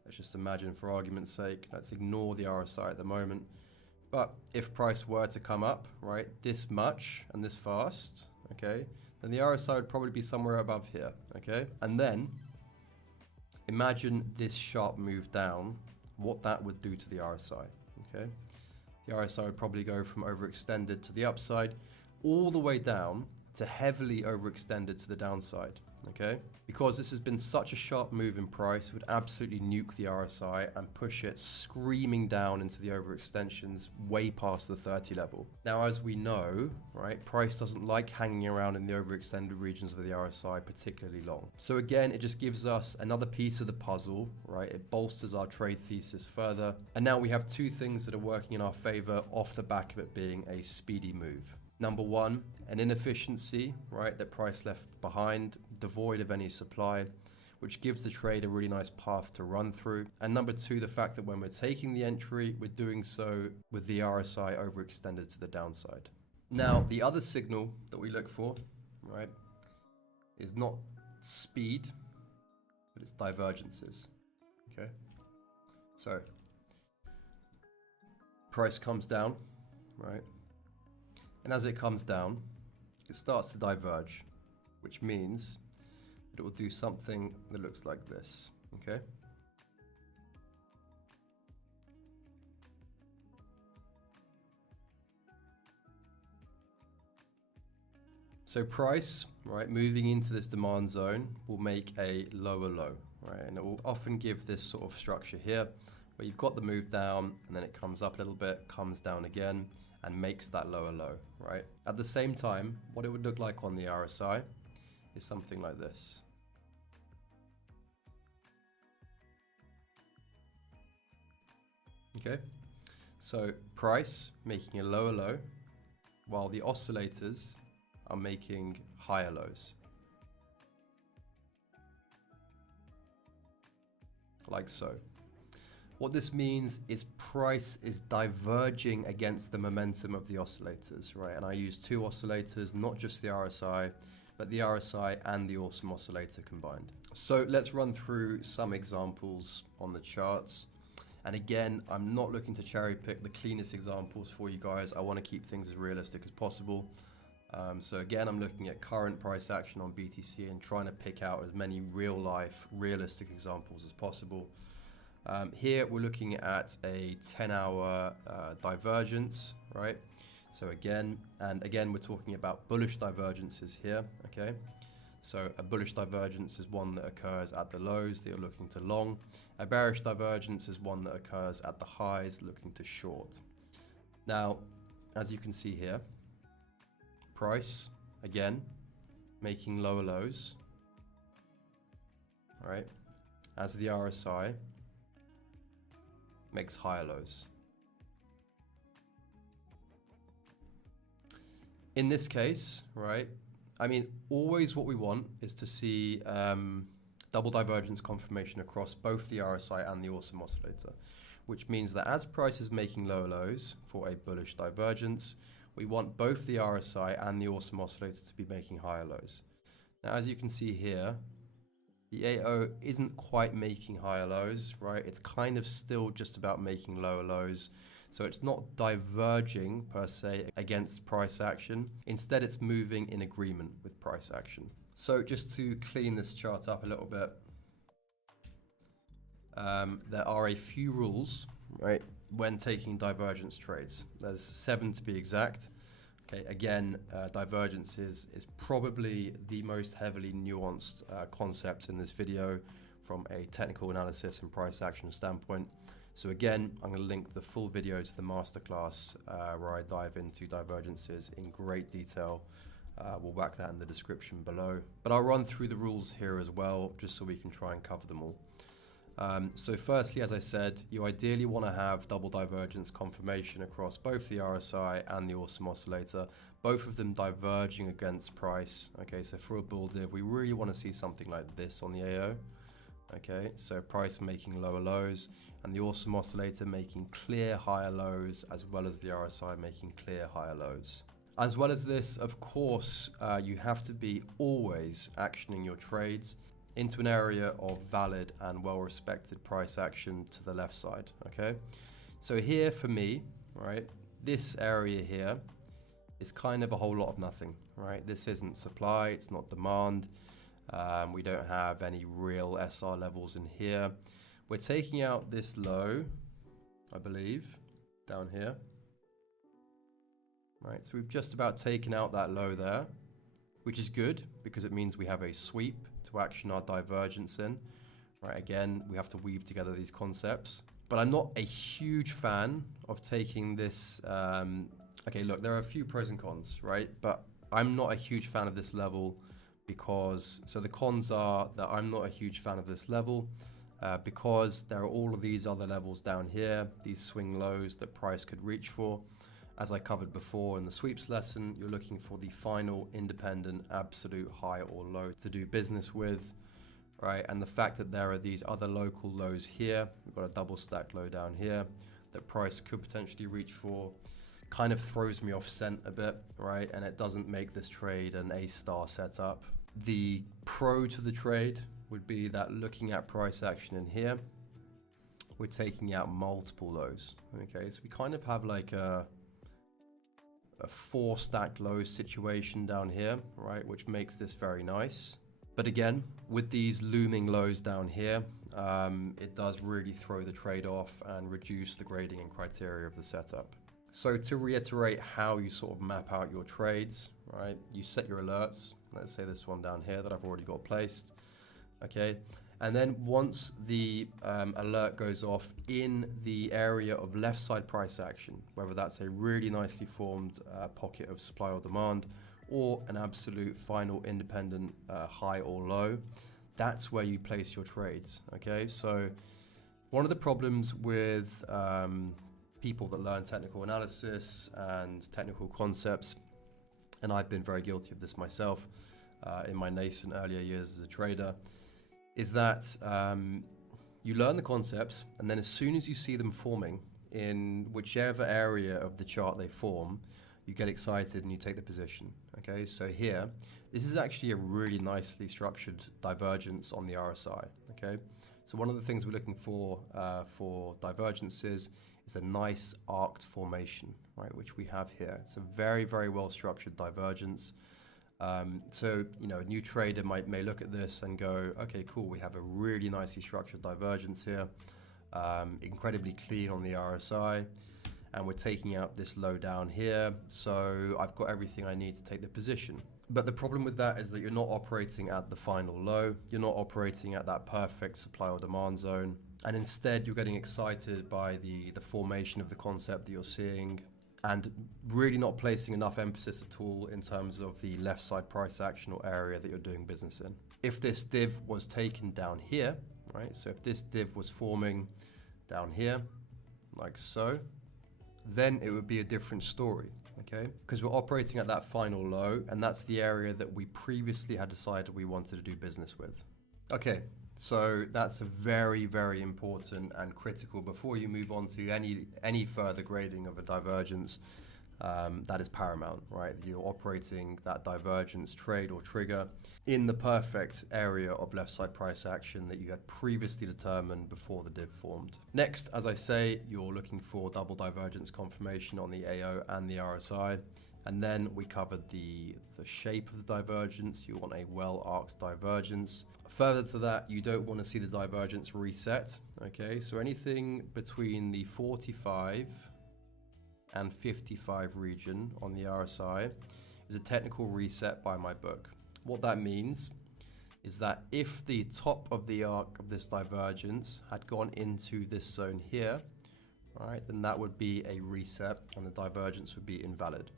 Let's just imagine for argument's sake, let's ignore the RSI at the moment. But if price were to come up, right, this much and this fast, okay, then the RSI would probably be somewhere above here, okay? And then imagine this sharp move down, what that would do to the RSI, okay? The RSI would probably go from overextended to the upside, all the way down to heavily overextended to the downside, okay? Because this has been such a sharp move in price, it would absolutely nuke the RSI and push it screaming down into the overextensions way past the 30 level. Now, as we know, right, price doesn't like hanging around in the overextended regions of the RSI particularly long. So again, it just gives us another piece of the puzzle, right? It bolsters our trade thesis further. And now we have two things that are working in our favor off the back of it being a speedy move. Number one, an inefficiency, right, that price left behind, devoid of any supply, which gives the trade a really nice path to run through. And number two, the fact that when we're taking the entry, we're doing so with the RSI overextended to the downside. Now, the other signal that we look for, right, is not speed, but it's divergences, okay? So, price comes down, right? And as it comes down, it starts to diverge, which means that it will do something that looks like this, okay? So price, right, moving into this demand zone will make a lower low, right? And it will often give this sort of structure here, where you've got the move down, and then it comes up a little bit, comes down again, and makes that lower low, right? At the same time, what it would look like on the RSI is something like this. Okay, so price making a lower low, while the oscillators are making higher lows. Like so. What this means is price is diverging against the momentum of the oscillators, right? And I use two oscillators, not just the RSI, but the RSI and the awesome oscillator combined. So let's run through some examples on the charts. And again, I'm not looking to cherry pick the cleanest examples for you guys. I want to keep things as realistic as possible. So again, I'm looking at current price action on BTC and trying to pick out as many real life, realistic examples as possible. Here we're looking at a 10-hour divergence, right? So again, we're talking about bullish divergences here, okay? So a bullish divergence is one that occurs at the lows that you're looking to long. A bearish divergence is one that occurs at the highs looking to short. Now, as you can see here, price, again, making lower lows, right? As the RSI makes higher lows. In this case, right, I mean, always what we want is to see double divergence confirmation across both the RSI and the awesome oscillator, which means that as price is making lower lows for a bullish divergence, we want both the RSI and the awesome oscillator to be making higher lows. Now, as you can see here, the AO isn't quite making higher lows, right? It's kind of still just about making lower lows. So it's not diverging per se against price action. Instead, it's moving in agreement with price action. So just to clean this chart up a little bit, there are a few rules, right, when taking divergence trades. There's 7 to be exact. Okay, again, divergences is probably the most heavily nuanced concept in this video from a technical analysis and price action standpoint. So again, I'm going to link the full video to the masterclass where I dive into divergences in great detail. We'll whack that in the description below. But I'll run through the rules here as well, just so we can try and cover them all. So firstly, as I said, you ideally want to have double divergence confirmation across both the RSI and the awesome oscillator, both of them diverging against price. Okay, so for a bull div, we really want to see something like this on the AO. Okay, so price making lower lows and the awesome oscillator making clear higher lows, as well as the RSI making clear higher lows. As well as this, of course, you have to be always actioning your trades into an area of valid and well-respected price action to the left side, okay? So here for me, right, this area here is kind of a whole lot of nothing, right? This isn't supply, it's not demand. We don't have any real SR levels in here. We're taking out this low, I believe, down here. Right, so we've just about taken out that low there, which is good because it means we have a sweep to action our divergence in. Right, again, we have to weave together these concepts. But I'm not a huge fan of taking this. Okay, look, there are a few pros and cons, right? But I'm not a huge fan of this level because, so the cons are that I'm not a huge fan of this level because there are all of these other levels down here, these swing lows that price could reach for. As I covered before in the sweeps lesson, you're looking for the final independent absolute high or low to do business with, right? And the fact that there are these other local lows here, we've got a double stack low down here that price could potentially reach for, kind of throws me off scent a bit, right? And it doesn't make this trade an A-star setup. The pro to the trade would be that looking at price action in here, we're taking out multiple lows, okay? So we kind of have like a 4 stacked lows situation down here, right, which makes this very nice. But again, with these looming lows down here, it does really throw the trade off and reduce the grading and criteria of the setup. So to reiterate how you sort of map out your trades, right, you set your alerts. Let's say this one down here that I've already got placed, okay? And then once the alert goes off in the area of left side price action, whether that's a really nicely formed pocket of supply or demand or an absolute final independent high or low, that's where you place your trades, okay? So one of the problems with people that learn technical analysis and technical concepts, and I've been very guilty of this myself in my nascent earlier years as a trader, is that you learn the concepts, and then as soon as you see them forming in whichever area of the chart they form, you get excited and you take the position. Okay, so here, this is actually a really nicely structured divergence on the RSI. Okay, so one of the things we're looking for divergences is a nice arced formation, right, which we have here. It's a very, very well structured divergence. So, you know, a new trader may look at this and go, okay, cool, we have a really nicely structured divergence here. incredibly clean on the RSI, and we're taking out this low down here. So I've got everything I need to take the position. But the problem with that is that you're not operating at the final low. You're not operating at that perfect supply or demand zone. And instead, you're getting excited by the formation of the concept that you're seeing, and really not placing enough emphasis at all in terms of the left side price action or area that you're doing business in. If this div was taken down here, right? So if this div was forming down here, like so, then it would be a different story, okay? Because we're operating at that final low, and that's the area that we previously had decided we wanted to do business with. Okay, so that's a very, very important and critical before you move on to any further grading of a divergence. That is paramount, right? You're operating that divergence trade or trigger in the perfect area of left side price action that you had previously determined before the div formed. Next, as I say, you're looking for double divergence confirmation on the AO and the RSI. And then we covered the shape of the divergence. You want a well-arced divergence. Further to that, you don't want to see the divergence reset, okay? So anything between the 45 and 55 region on the RSI is a technical reset by my book. What that means is that if the top of the arc of this divergence had gone into this zone here, right, then that would be a reset and the divergence would be invalid.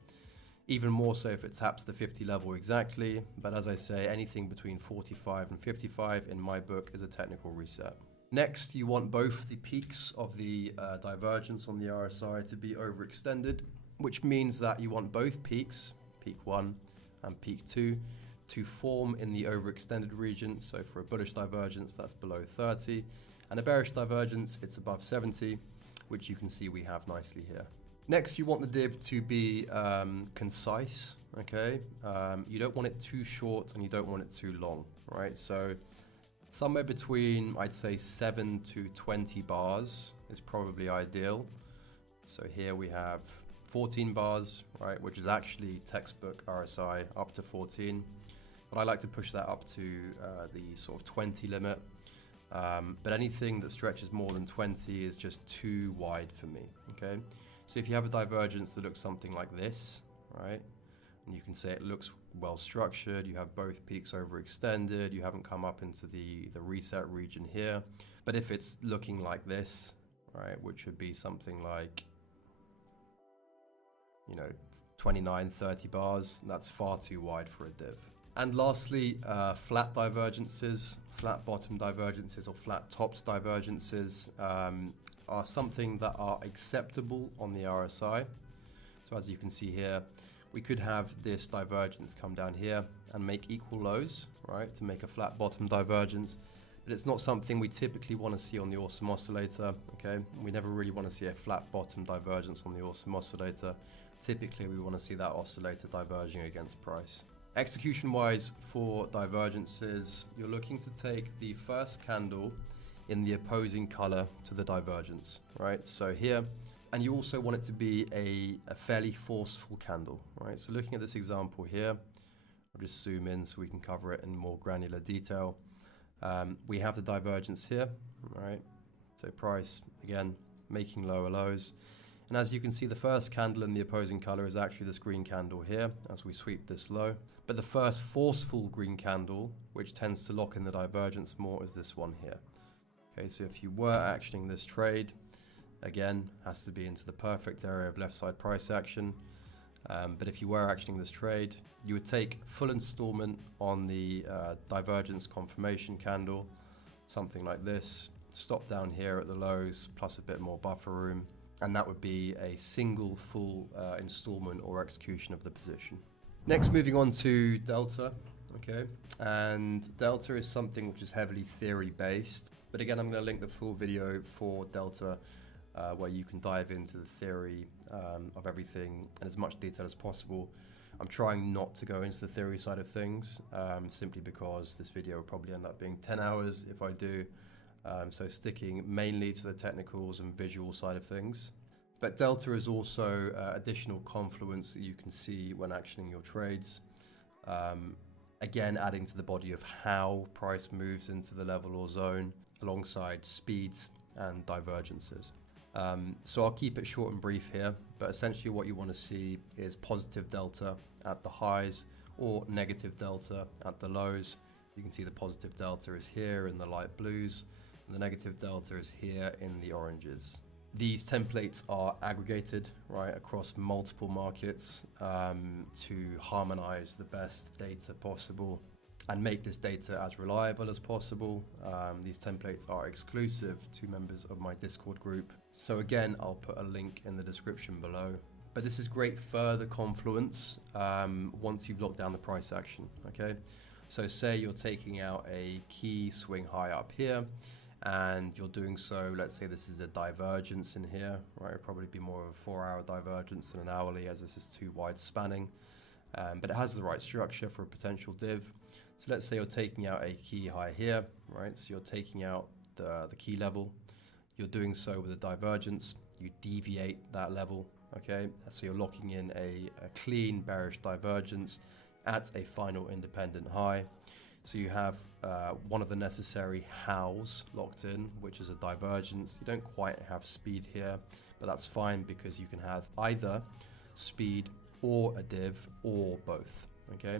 Even more so if it taps the 50 level exactly, but as I say, anything between 45 and 55 in my book is a technical reset. Next, you want both the peaks of the divergence on the RSI to be overextended, which means that you want both peaks, peak 1 and peak 2, to form in the overextended region. So for a bullish divergence, that's below 30, and a bearish divergence, it's above 70, which you can see we have nicely here. Next, you want the div to be concise, okay? You don't want it too short and you don't want it too long, right? So somewhere between, I'd say 7 to 20 bars is probably ideal. So here we have 14 bars, right? Which is actually textbook RSI up to 14. But I like to push that up to the sort of 20 limit. But anything that stretches more than 20 is just too wide for me, okay? So if you have a divergence that looks something like this, right? And you can say it looks well structured, you have both peaks overextended, you haven't come up into the reset region here. But if it's looking like this, right, which would be something like, 29, 30 bars, that's far too wide for a div. And lastly, flat divergences, flat bottom divergences or flat topped divergences are something that are acceptable on the RSI. So as you can see here, we could have this divergence come down here and make equal lows, right, to make a flat bottom divergence. But it's not something we typically want to see on the awesome oscillator, okay? We never really want to see a flat bottom divergence on the awesome oscillator. Typically, we want to see that oscillator diverging against price. Execution-wise for divergences, you're looking to take the first candle in the opposing color to the divergence, right? So here, and you also want it to be a fairly forceful candle, right? So looking at this example here, I'll just zoom in so we can cover it in more granular detail. We have the divergence here, right? So price, again, making lower lows. And as you can see, the first candle in the opposing color is actually this green candle here as we sweep this low. But the first forceful green candle, which tends to lock in the divergence more, is this one here. Okay, so if you were actioning this trade, again, has to be into the perfect area of left side price action. But if you were actioning this trade, you would take full installment on the divergence confirmation candle, something like this, stop down here at the lows, plus a bit more buffer room. And that would be a single full installment or execution of the position. Next, moving on to delta, okay? And delta is something which is heavily theory based. But again, I'm going to link the full video for delta where you can dive into the theory of everything in as much detail as possible. I'm trying not to go into the theory side of things simply because this video will probably end up being 10 hours if I do. So sticking mainly to the technicals and visual side of things. But delta is also additional confluence that you can see when actioning your trades. Again, adding to the body of how price moves into the level or zone alongside speeds and divergences. So I'll keep it short and brief here, but essentially what you want to see is positive delta at the highs or negative delta at the lows. You can see the positive delta is here in the light blues, and the negative delta is here in the oranges. These templates are aggregated right across multiple markets to harmonize the best data possible and make this data as reliable as possible. These templates are exclusive to members of my Discord group. So again, I'll put a link in the description below. But this is great for the Confluence once you've locked down the price action, okay? So say you're taking out a key swing high up here, and you're doing so, let's say this is a divergence in here, right? It'll probably be more of a 4-hour divergence than an hourly, as this is too wide spanning. But it has the right structure for a potential div. So let's say you're taking out a key high here, right? So you're taking out the key level. You're doing so with a divergence. You deviate that level, okay? So you're locking in a clean bearish divergence at a final independent high. So you have one of the necessary hows locked in, which is a divergence. You don't quite have speed here, but that's fine because you can have either speed or a div or both, okay?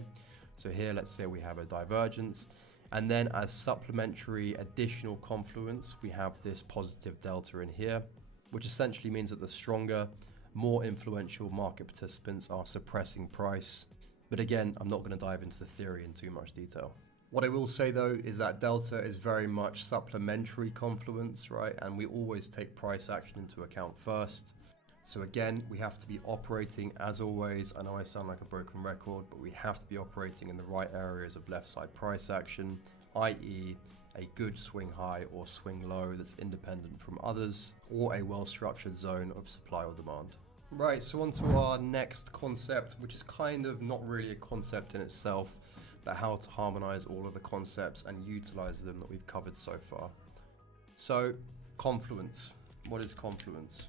So here, let's say we have a divergence, and then as supplementary additional confluence, we have this positive delta in here, which essentially means that the stronger, more influential market participants are suppressing price. But again, I'm not going to dive into the theory in too much detail. What I will say though is that delta is very much supplementary confluence, right? And we always take price action into account first. So again, we have to be operating, as always, I know I sound like a broken record, but we have to be operating in the right areas of left side price action, i.e. a good swing high or swing low that's independent from others, or a well-structured zone of supply or demand. Right, so on to our next concept, which is kind of not really a concept in itself, but how to harmonize all of the concepts and utilize them that we've covered so far. So, Confluence. What is Confluence?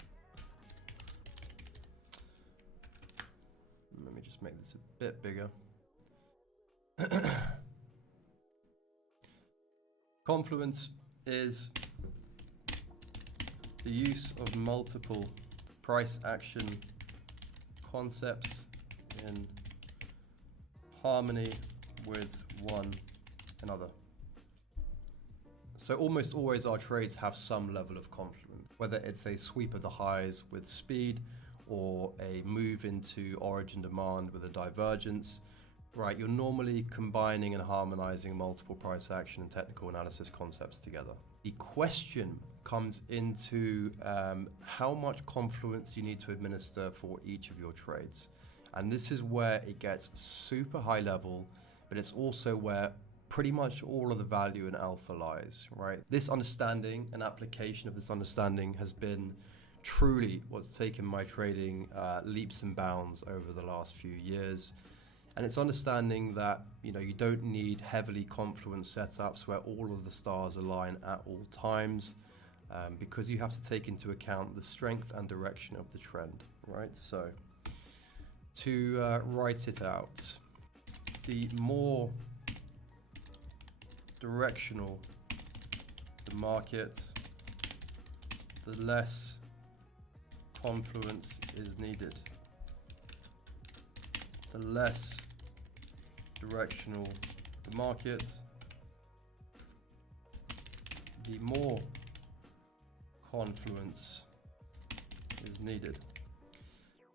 Let me just make this a bit bigger. Confluence is the use of multiple price action concepts in harmony with one another. So almost always our trades have some level of confluence, whether it's a sweep of the highs with speed or a move into origin demand with a divergence, right? You're normally combining and harmonizing multiple price action and technical analysis concepts together. The question comes into how much confluence you need to administer for each of your trades. And this is where it gets super high level, but it's also where pretty much all of the value in alpha lies, right? This understanding and application of this understanding has been truly what's taken my trading leaps and bounds over the last few years. And it's understanding that, you know, you don't need heavily confluence setups where all of the stars align at all times, because you have to take into account the strength and direction of the trend, right? So to write it out, the more directional the market, the less confluence is needed. The less directional the market, the more confluence is needed.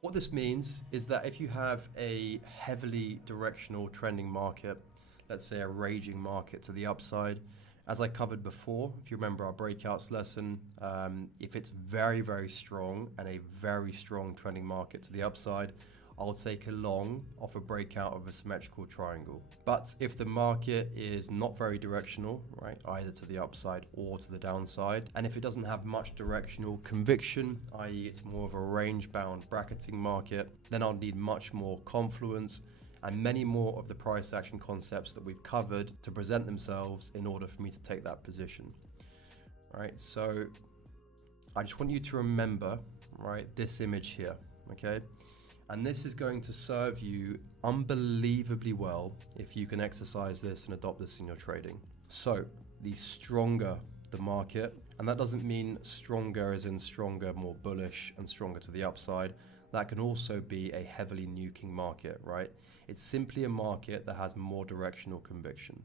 What this means is that if you have a heavily directional trending market, let's say a raging market to the upside, as I covered before, if you remember our breakouts lesson, if it's very, very strong and a very strong trending market to the upside, I'll take a long off a breakout of a symmetrical triangle. But if the market is not very directional, right, either to the upside or to the downside, and if it doesn't have much directional conviction, i.e. it's more of a range-bound bracketing market, then I'll need much more confluence and many more of the price action concepts that we've covered to present themselves in order for me to take that position. Right, so I just want you to remember, right, this image here, okay? And this is going to serve you unbelievably well if you can exercise this and adopt this in your trading. So the stronger the market And that doesn't mean stronger as in stronger, more bullish and stronger to the upside. That can also be a heavily nuking market, right? It's simply a market that has more directional conviction.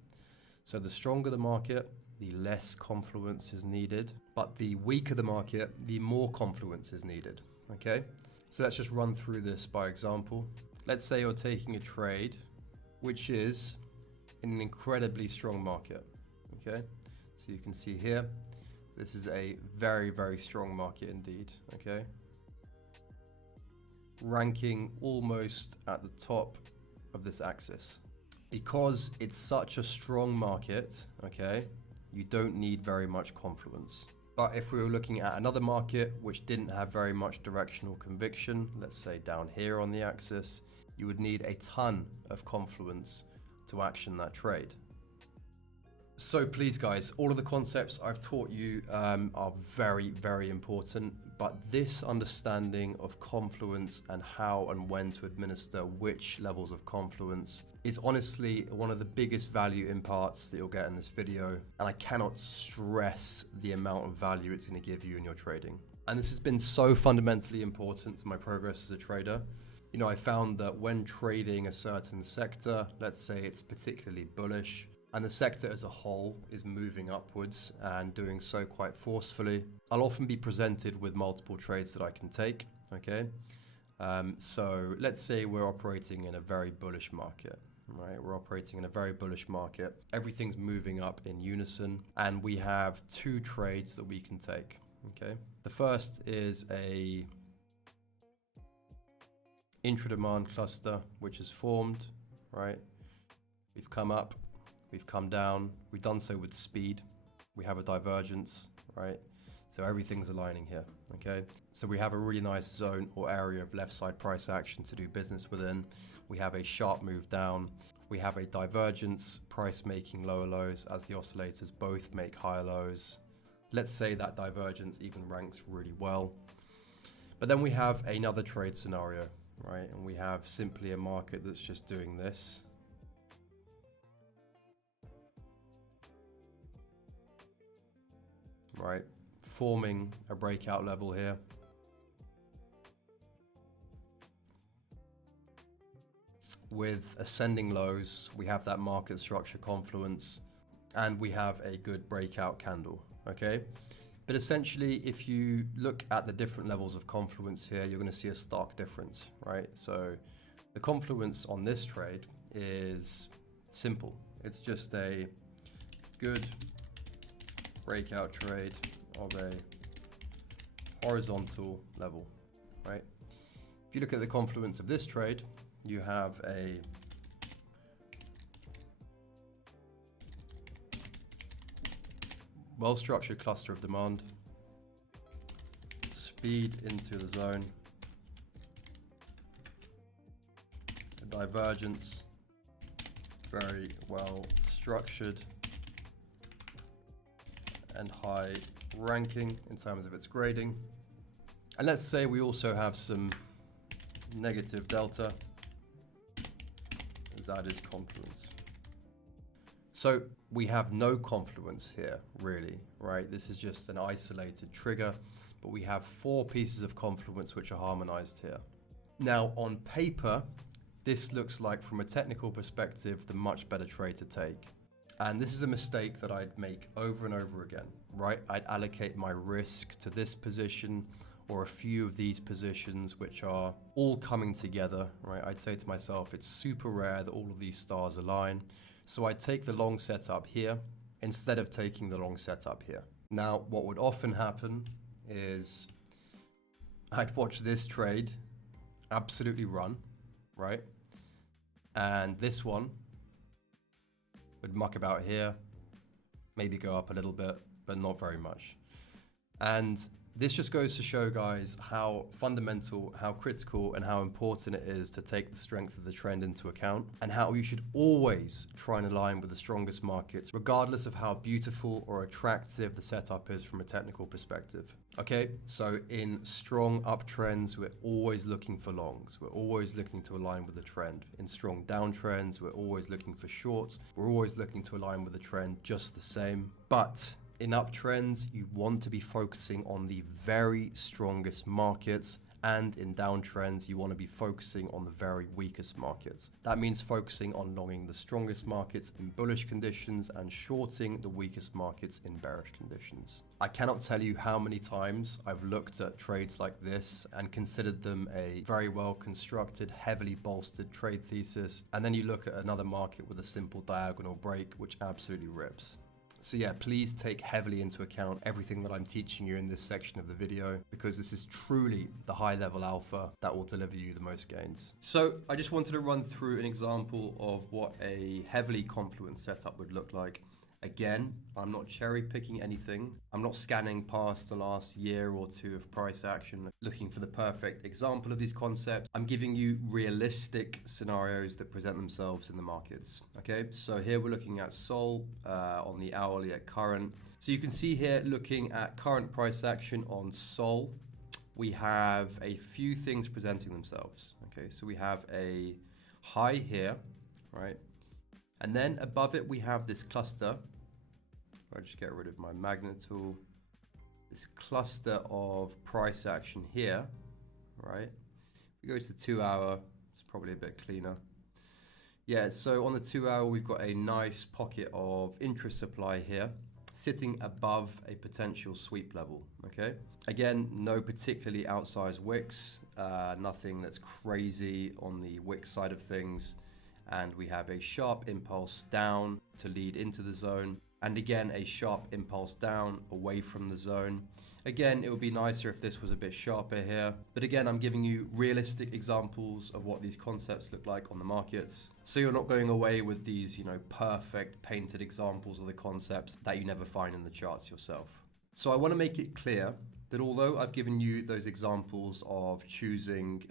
So the stronger the market, the less confluence is needed, but the weaker the market, the more confluence is needed, okay? So let's just run through this by example. Let's say you're taking a trade, which is in an incredibly strong market, okay? So you can see here, this is a very, very strong market indeed, okay? Ranking almost at the top of this axis. Because it's such a strong market, okay, you don't need very much confluence. But if we were looking at another market which didn't have very much directional conviction, let's say down here on the axis, you would need a ton of confluence to action that trade. So please guys, all of the concepts I've taught you are very, very important, but this understanding of confluence and how and when to administer which levels of confluence is honestly one of the biggest value imparts that you'll get in this video, and I cannot stress the amount of value it's going to give you in your trading. And this has been so fundamentally important to my progress as a trader. You know, I found that when trading a certain sector, let's say it's particularly bullish, and the sector as a whole is moving upwards and doing so quite forcefully, I'll often be presented with multiple trades that I can take, okay? So let's say we're operating in a very bullish market, right? We're operating in a very bullish market. Everything's moving up in unison, and we have two trades that we can take, okay? The first is a intra-demand cluster, which is formed, right? We've come up, we've come down, we've done so with speed. We have a divergence, right? So everything's aligning here, okay? So we have a really nice zone or area of left side price action to do business within. We have a sharp move down. We have a divergence, price making lower lows as the oscillators both make higher lows. Let's say that divergence even ranks really well. But then we have another trade scenario, right? And we have simply a market that's just doing this. Right, forming a breakout level here. With ascending lows, we have that market structure confluence, and we have a good breakout candle, okay? But essentially, if you look at the different levels of confluence here, you're going to see a stark difference, right? So the confluence on this trade is simple. It's just a good breakout trade of a horizontal level, right? If you look at the confluence of this trade, you have a well-structured cluster of demand, speed into the zone, a divergence, very well structured, and high ranking in terms of its grading. And let's say we also have some negative delta as added confluence. So we have no confluence here, really, right? This is just an isolated trigger, but we have four pieces of confluence which are harmonized here. Now, on paper, this looks like, from a technical perspective, the much better trade to take. And this is a mistake that I'd make over and over again, right? I'd allocate my risk to this position or a few of these positions, which are all coming together, right? I'd say to myself, it's super rare that all of these stars align. So I'd take the long setup here instead of taking the long setup here. Now, what would often happen is I'd watch this trade absolutely run, right? And this one would muck about here, maybe go up a little bit, but not very much. And this just goes to show, guys, how fundamental, how critical, and how important it is to take the strength of the trend into account, and how you should always try and align with the strongest markets, regardless of how beautiful or attractive the setup is from a technical perspective. Okay, so in strong uptrends, we're always looking for longs. We're always looking to align with the trend. In strong downtrends, we're always looking for shorts. We're always looking to align with the trend just the same. But In uptrends, you want to be focusing on the very strongest markets, and in downtrends, you want to be focusing on the very weakest markets. That means focusing on longing the strongest markets in bullish conditions and shorting the weakest markets in bearish conditions. I cannot tell you how many times I've looked at trades like this and considered them a very well constructed, heavily bolstered trade thesis, and then you look at another market with a simple diagonal break, which absolutely rips. So yeah, please take heavily into account everything that I'm teaching you in this section of the video, because this is truly the high level alpha that will deliver you the most gains. So I just wanted to run through an example of what a heavily Confluence setup would look like. Again, I'm not cherry picking anything. I'm not scanning past the last year or two of price action, looking for the perfect example of these concepts. I'm giving you realistic scenarios that present themselves in the markets. Okay, so here we're looking at Sol on the hourly at current. So you can see here, looking at current price action on Sol, we have a few things presenting themselves. Okay, so we have a high here, right? And then above it, we have this cluster. I'll just get rid of my magnet tool. This cluster of price action here, right? We go to the 2 hour, it's probably a bit cleaner. Yeah, so on the 2 hour, we've got a nice pocket of interest supply here, sitting above a potential sweep level, okay? Again, no particularly outsized wicks, nothing that's crazy on the wick side of things. And we have a sharp impulse down to lead into the zone, and again a sharp impulse down away from the zone. Again, it would be nicer if this was a bit sharper here, but again, I'm giving you realistic examples of what these concepts look like on the markets, so you're not going away with these, perfect painted examples of the concepts that you never find in the charts yourself. So I want to make it clear that although I've given you those examples of choosing,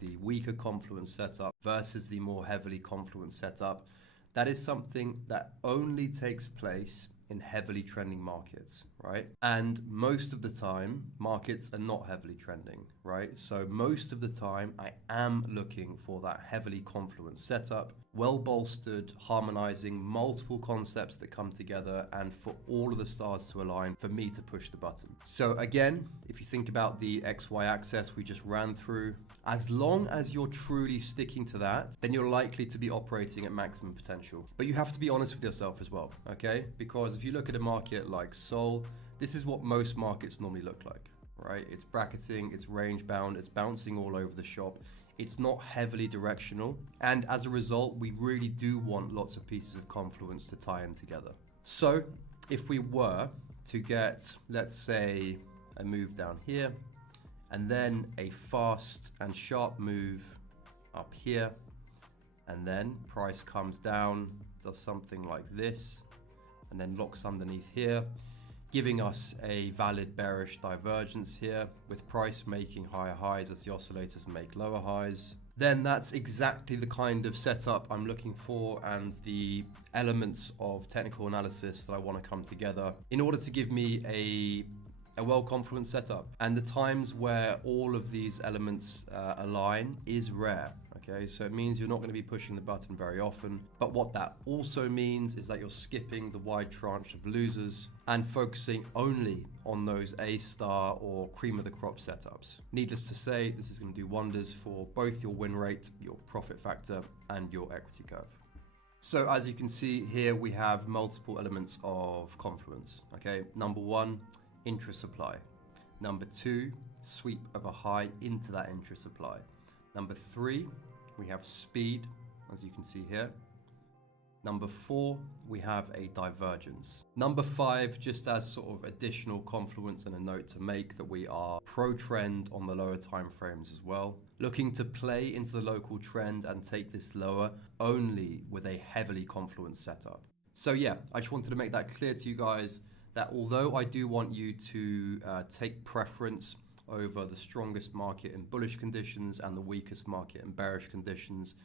the weaker Confluence setup versus the more heavily Confluence setup, that is something that only takes place in heavily trending markets, right? And most of the time, markets are not heavily trending, right? So most of the time, I am looking for that heavily Confluence setup, well bolstered, harmonizing multiple concepts that come together, and for all of the stars to align for me to push the button. So again, if you think about the XY axis we just ran through, as long as you're truly sticking to that, then you're likely to be operating at maximum potential. But you have to be honest with yourself as well, okay? Because if you look at a market like Sol, this is what most markets normally look like, right? It's bracketing, it's range bound, it's bouncing all over the shop. It's not heavily directional. And as a result, we really do want lots of pieces of Confluence to tie in together. So if we were to get, let's say, a move down here, and then a fast and sharp move up here, and then price comes down, does something like this, and then locks underneath here, giving us a valid bearish divergence here, with price making higher highs as the oscillators make lower highs, then that's exactly the kind of setup I'm looking for, and the elements of technical analysis that I want to come together in order to give me a well Confluence setup. And the times where all of these elements align is rare. Okay, so it means you're not going to be pushing the button very often, but what that also means is that you're skipping the wide tranche of losers and focusing only on those A star or cream of the crop setups. Needless to say, this is going to do wonders for both your win rate, your profit factor, and your equity curve. So as you can see here, we have multiple elements of Confluence. Okay, number one, interest supply. Number two, sweep of a high into that interest supply. Number three, we have speed, as you can see here. Number four, we have a divergence. Number five, just as sort of additional Confluence and a note to make, that we are pro-trend on the lower time frames as well. Looking to play into the local trend and take this lower only with a heavily Confluence setup. So yeah, I just wanted to make that clear to you guys, that although I do want you to take preference over the strongest market in bullish conditions and the weakest market in bearish conditions,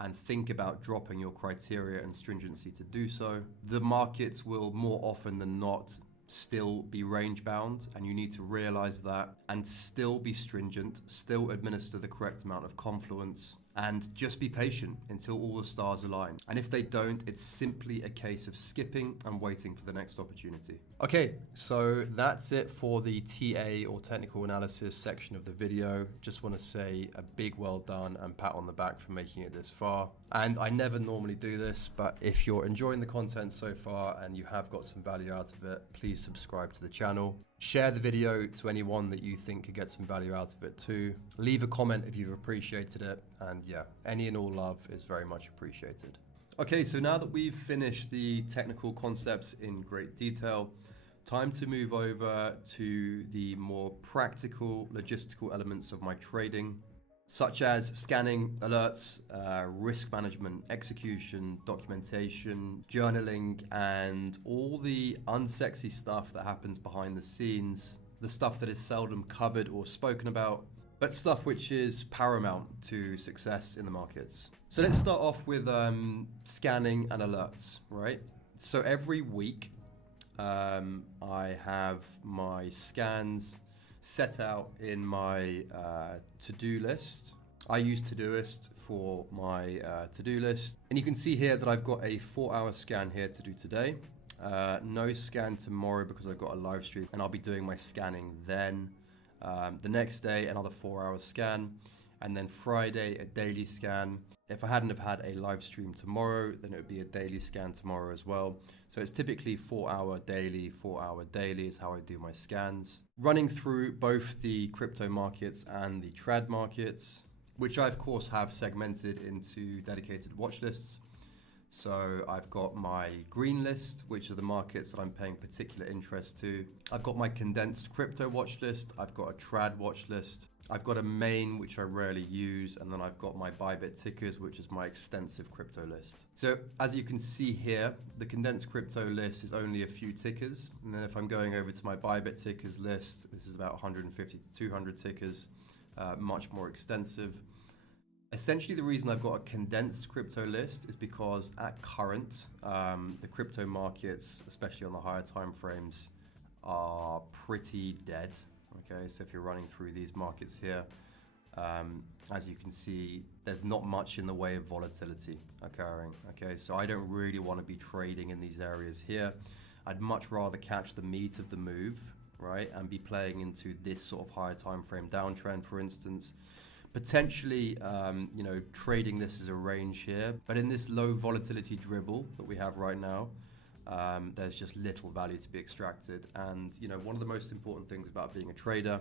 and think about dropping your criteria and stringency to do so, the markets will more often than not still be range bound, and you need to realize that and still be stringent, still administer the correct amount of Confluence, and just be patient until all the stars align. And if they don't, it's simply a case of skipping and waiting for the next opportunity. Okay, so that's it for the TA or technical analysis section of the video. Just want to say a big well done and pat on the back for making it this far. And I never normally do this, but if you're enjoying the content so far and you have got some value out of it, please subscribe to the channel. Share the video to anyone that you think could get some value out of it too. Leave a comment if you've appreciated it. And yeah, any and all love is very much appreciated. Okay, so now that we've finished the technical concepts in great detail, time to move over to the more practical, logistical elements of my trading, such as scanning, alerts, risk management, execution, documentation, journaling, and all the unsexy stuff that happens behind the scenes, the stuff that is seldom covered or spoken about, but stuff which is paramount to success in the markets. So let's start off with scanning and alerts, right? So every week, I have my scans set out in my to-do list. I use Todoist for my to-do list. And you can see here that I've got a 4-hour scan here to do today. No scan tomorrow because I've got a live stream and I'll be doing my scanning then. The next day, another 4-hour scan. And then Friday, a daily scan. If I hadn't have had a live stream tomorrow, then it would be a daily scan tomorrow as well. So it's typically 4-hour daily is how I do my scans. Running through both the crypto markets and the trad markets, which I of course have segmented into dedicated watch lists. So I've got my green list, which are the markets that I'm paying particular interest to. I've got my condensed crypto watch list. I've got a trad watch list. I've got a main, which I rarely use. And then I've got my Bybit tickers, which is my extensive crypto list. So as you can see here, the condensed crypto list is only a few tickers. And then if I'm going over to my Bybit tickers list, this is about 150 to 200 tickers, much more extensive. Essentially, the reason I've got a condensed crypto list is because at current, the crypto markets, especially on the higher time frames, are pretty dead. Okay, so if you're running through these markets here, as you can see, there's not much in the way of volatility occurring. Okay, so I don't really want to be trading in these areas here. I'd much rather catch the meat of the move, right, and be playing into this sort of higher time frame downtrend, for instance. Potentially, trading this as a range here, but in this low volatility dribble that we have right now, there's just little value to be extracted. And one of the most important things about being a trader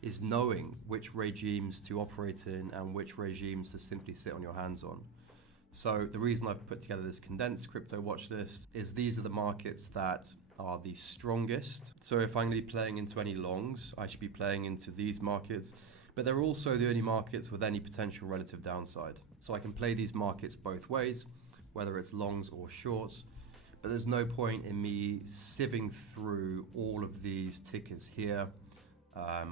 is knowing which regimes to operate in and which regimes to simply sit on your hands on. So the reason I've put together this condensed crypto watch list is these are the markets that are the strongest. So if I'm going to be playing into any longs, I should be playing into these markets. But they're also the only markets with any potential relative downside. So I can play these markets both ways, whether it's longs or shorts, but there's no point in me sieving through all of these tickers here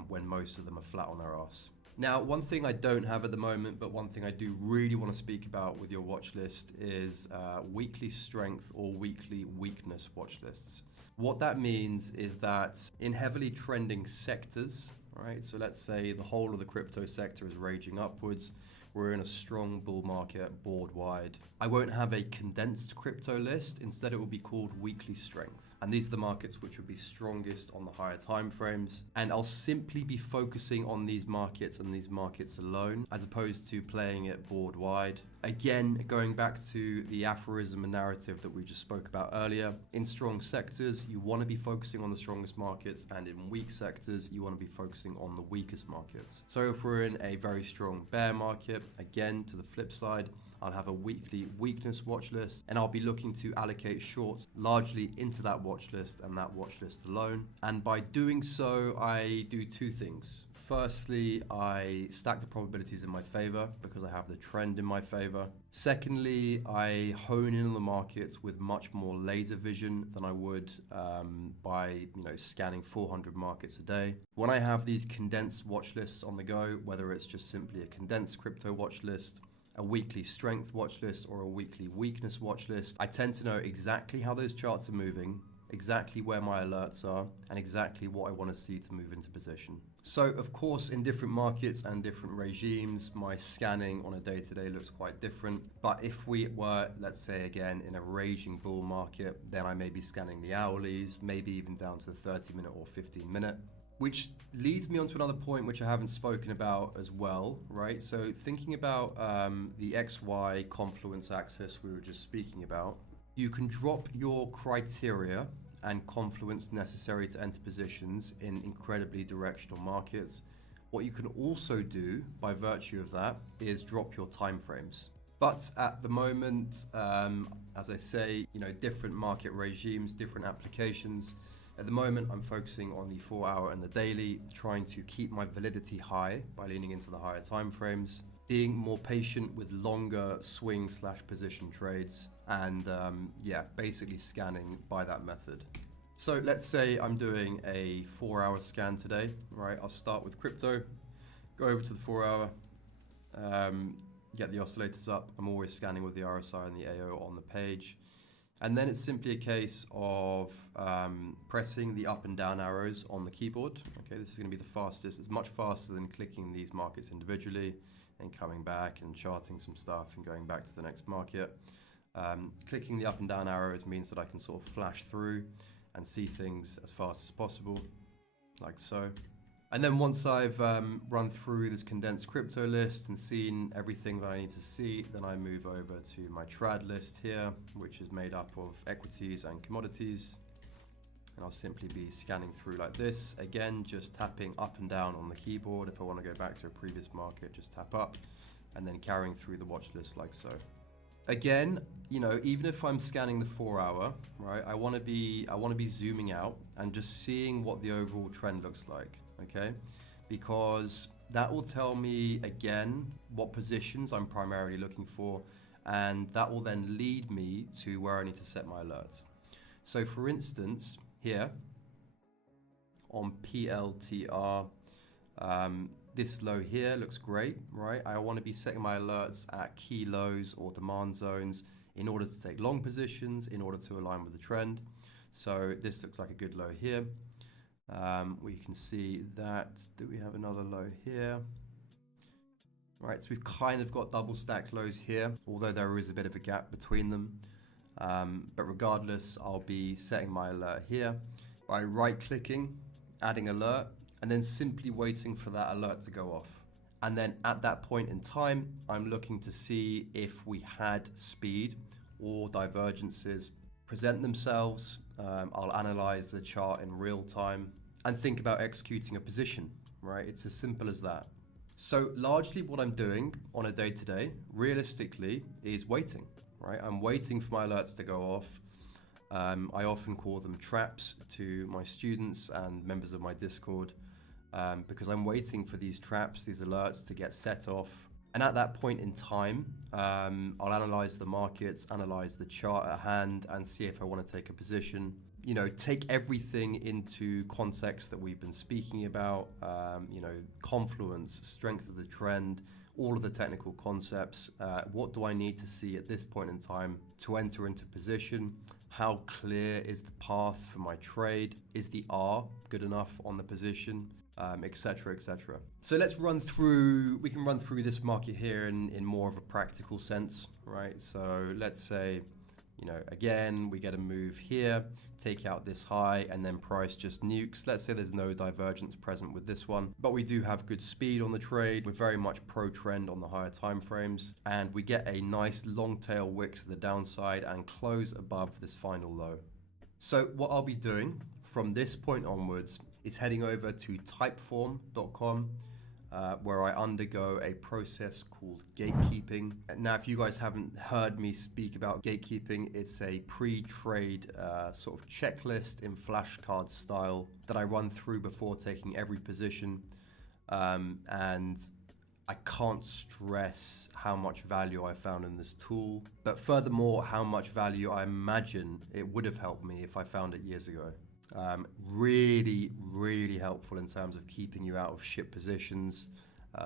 when most of them are flat on their ass. Now, one thing I don't have at the moment, but one thing I do really want to speak about with your watch list is weekly strength or weekly weakness watch lists. What that means is that in heavily trending sectors, right? So let's say the whole of the crypto sector is raging upwards. We're in a strong bull market, board wide. I won't have a condensed crypto list. Instead, it will be called weekly strength. And these are the markets which will be strongest on the higher time frames. And I'll simply be focusing on these markets and these markets alone, as opposed to playing it board wide. Again, going back to the aphorism and narrative that we just spoke about earlier, in strong sectors, you want to be focusing on the strongest markets, and in weak sectors, you want to be focusing on the weakest markets. So if we're in a very strong bear market, again, to the flip side, I'll have a weekly weakness watch list, and I'll be looking to allocate shorts largely into that watch list and that watch list alone. And by doing so, I do two things. Firstly, I stack the probabilities in my favor because I have the trend in my favor. Secondly, I hone in on the markets with much more laser vision than I would by scanning 400 markets a day. When I have these condensed watch lists on the go, whether it's just simply a condensed crypto watch list, a weekly strength watch list, or a weekly weakness watch list, I tend to know exactly how those charts are moving exactly where my alerts are, and exactly what I want to see to move into position. So of course, in different markets and different regimes, my scanning on a day-to-day looks quite different. But if we were, let's say again, in a raging bull market, then I may be scanning the hourlies, maybe even down to the 30-minute or 15-minute. Which leads me on to another point which I haven't spoken about as well, right? So thinking about the XY Confluence axis we were just speaking about, you can drop your criteria and confluence necessary to enter positions in incredibly directional markets. What you can also do by virtue of that is drop your timeframes. But at the moment, as I say, different market regimes, different applications. At the moment, I'm focusing on the 4-hour and the daily, trying to keep my validity high by leaning into the higher timeframes, being more patient with longer swing/position trades, and basically scanning by that method. So let's say I'm doing a 4-hour scan today, right? I'll start with crypto, go over to the 4-hour, get the oscillators up. I'm always scanning with the RSI and the AO on the page. And then it's simply a case of pressing the up and down arrows on the keyboard. Okay, this is going to be the fastest. It's much faster than clicking these markets individually and coming back and charting some stuff and going back to the next market. Clicking the up and down arrows means that I can sort of flash through and see things as fast as possible, like so. And then once I've run through this condensed crypto list and seen everything that I need to see, then I move over to my trad list here, which is made up of equities and commodities. And I'll simply be scanning through like this. Again, just tapping up and down on the keyboard. If I want to go back to a previous market, just tap up and then carrying through the watch list like so. Again, even if I'm scanning the 4-hour, right, I want to be zooming out and just seeing what the overall trend looks like. Okay, because that will tell me again what positions I'm primarily looking for, and that will then lead me to where I need to set my alerts. So for instance, here on PLTR, this low here looks great, right? I want to be setting my alerts at key lows or demand zones in order to take long positions, in order to align with the trend. So this looks like a good low here. We can see that, do we have another low here? Right, so we've kind of got double stack lows here, although there is a bit of a gap between them. But regardless, I'll be setting my alert here by right-clicking, adding alert, and then simply waiting for that alert to go off. And then at that point in time, I'm looking to see if we had speed or divergences present themselves. I'll analyze the chart in real time and think about executing a position, right? It's as simple as that. So largely what I'm doing on a day-to-day, realistically, is waiting, right? I'm waiting for my alerts to go off. I often call them traps to my students and members of my Discord because I'm waiting for these traps, these alerts to get set off. And at that point in time, I'll analyze the markets, analyze the chart at hand, and see if I want to take a position. Take everything into context that we've been speaking about, confluence, strength of the trend, all of the technical concepts. What do I need to see at this point in time to enter into position? How clear is the path for my trade? Is the R good enough on the position? Etc., etc. So we can run through this market here in more of a practical sense, right? So let's say, again, we get a move here, take out this high, and then price just nukes. Let's say there's no divergence present with this one, but we do have good speed on the trade. We're very much pro-trend on the higher time frames, and we get a nice long tail wick to the downside and close above this final low. So what I'll be doing from this point onwards is heading over to typeform.com, where I undergo a process called gatekeeping. Now, if you guys haven't heard me speak about gatekeeping, it's a pre-trade sort of checklist in flashcard style that I run through before taking every position. And I can't stress how much value I found in this tool, but furthermore, how much value I imagine it would have helped me if I found it years ago. Really, really helpful in terms of keeping you out of shit positions,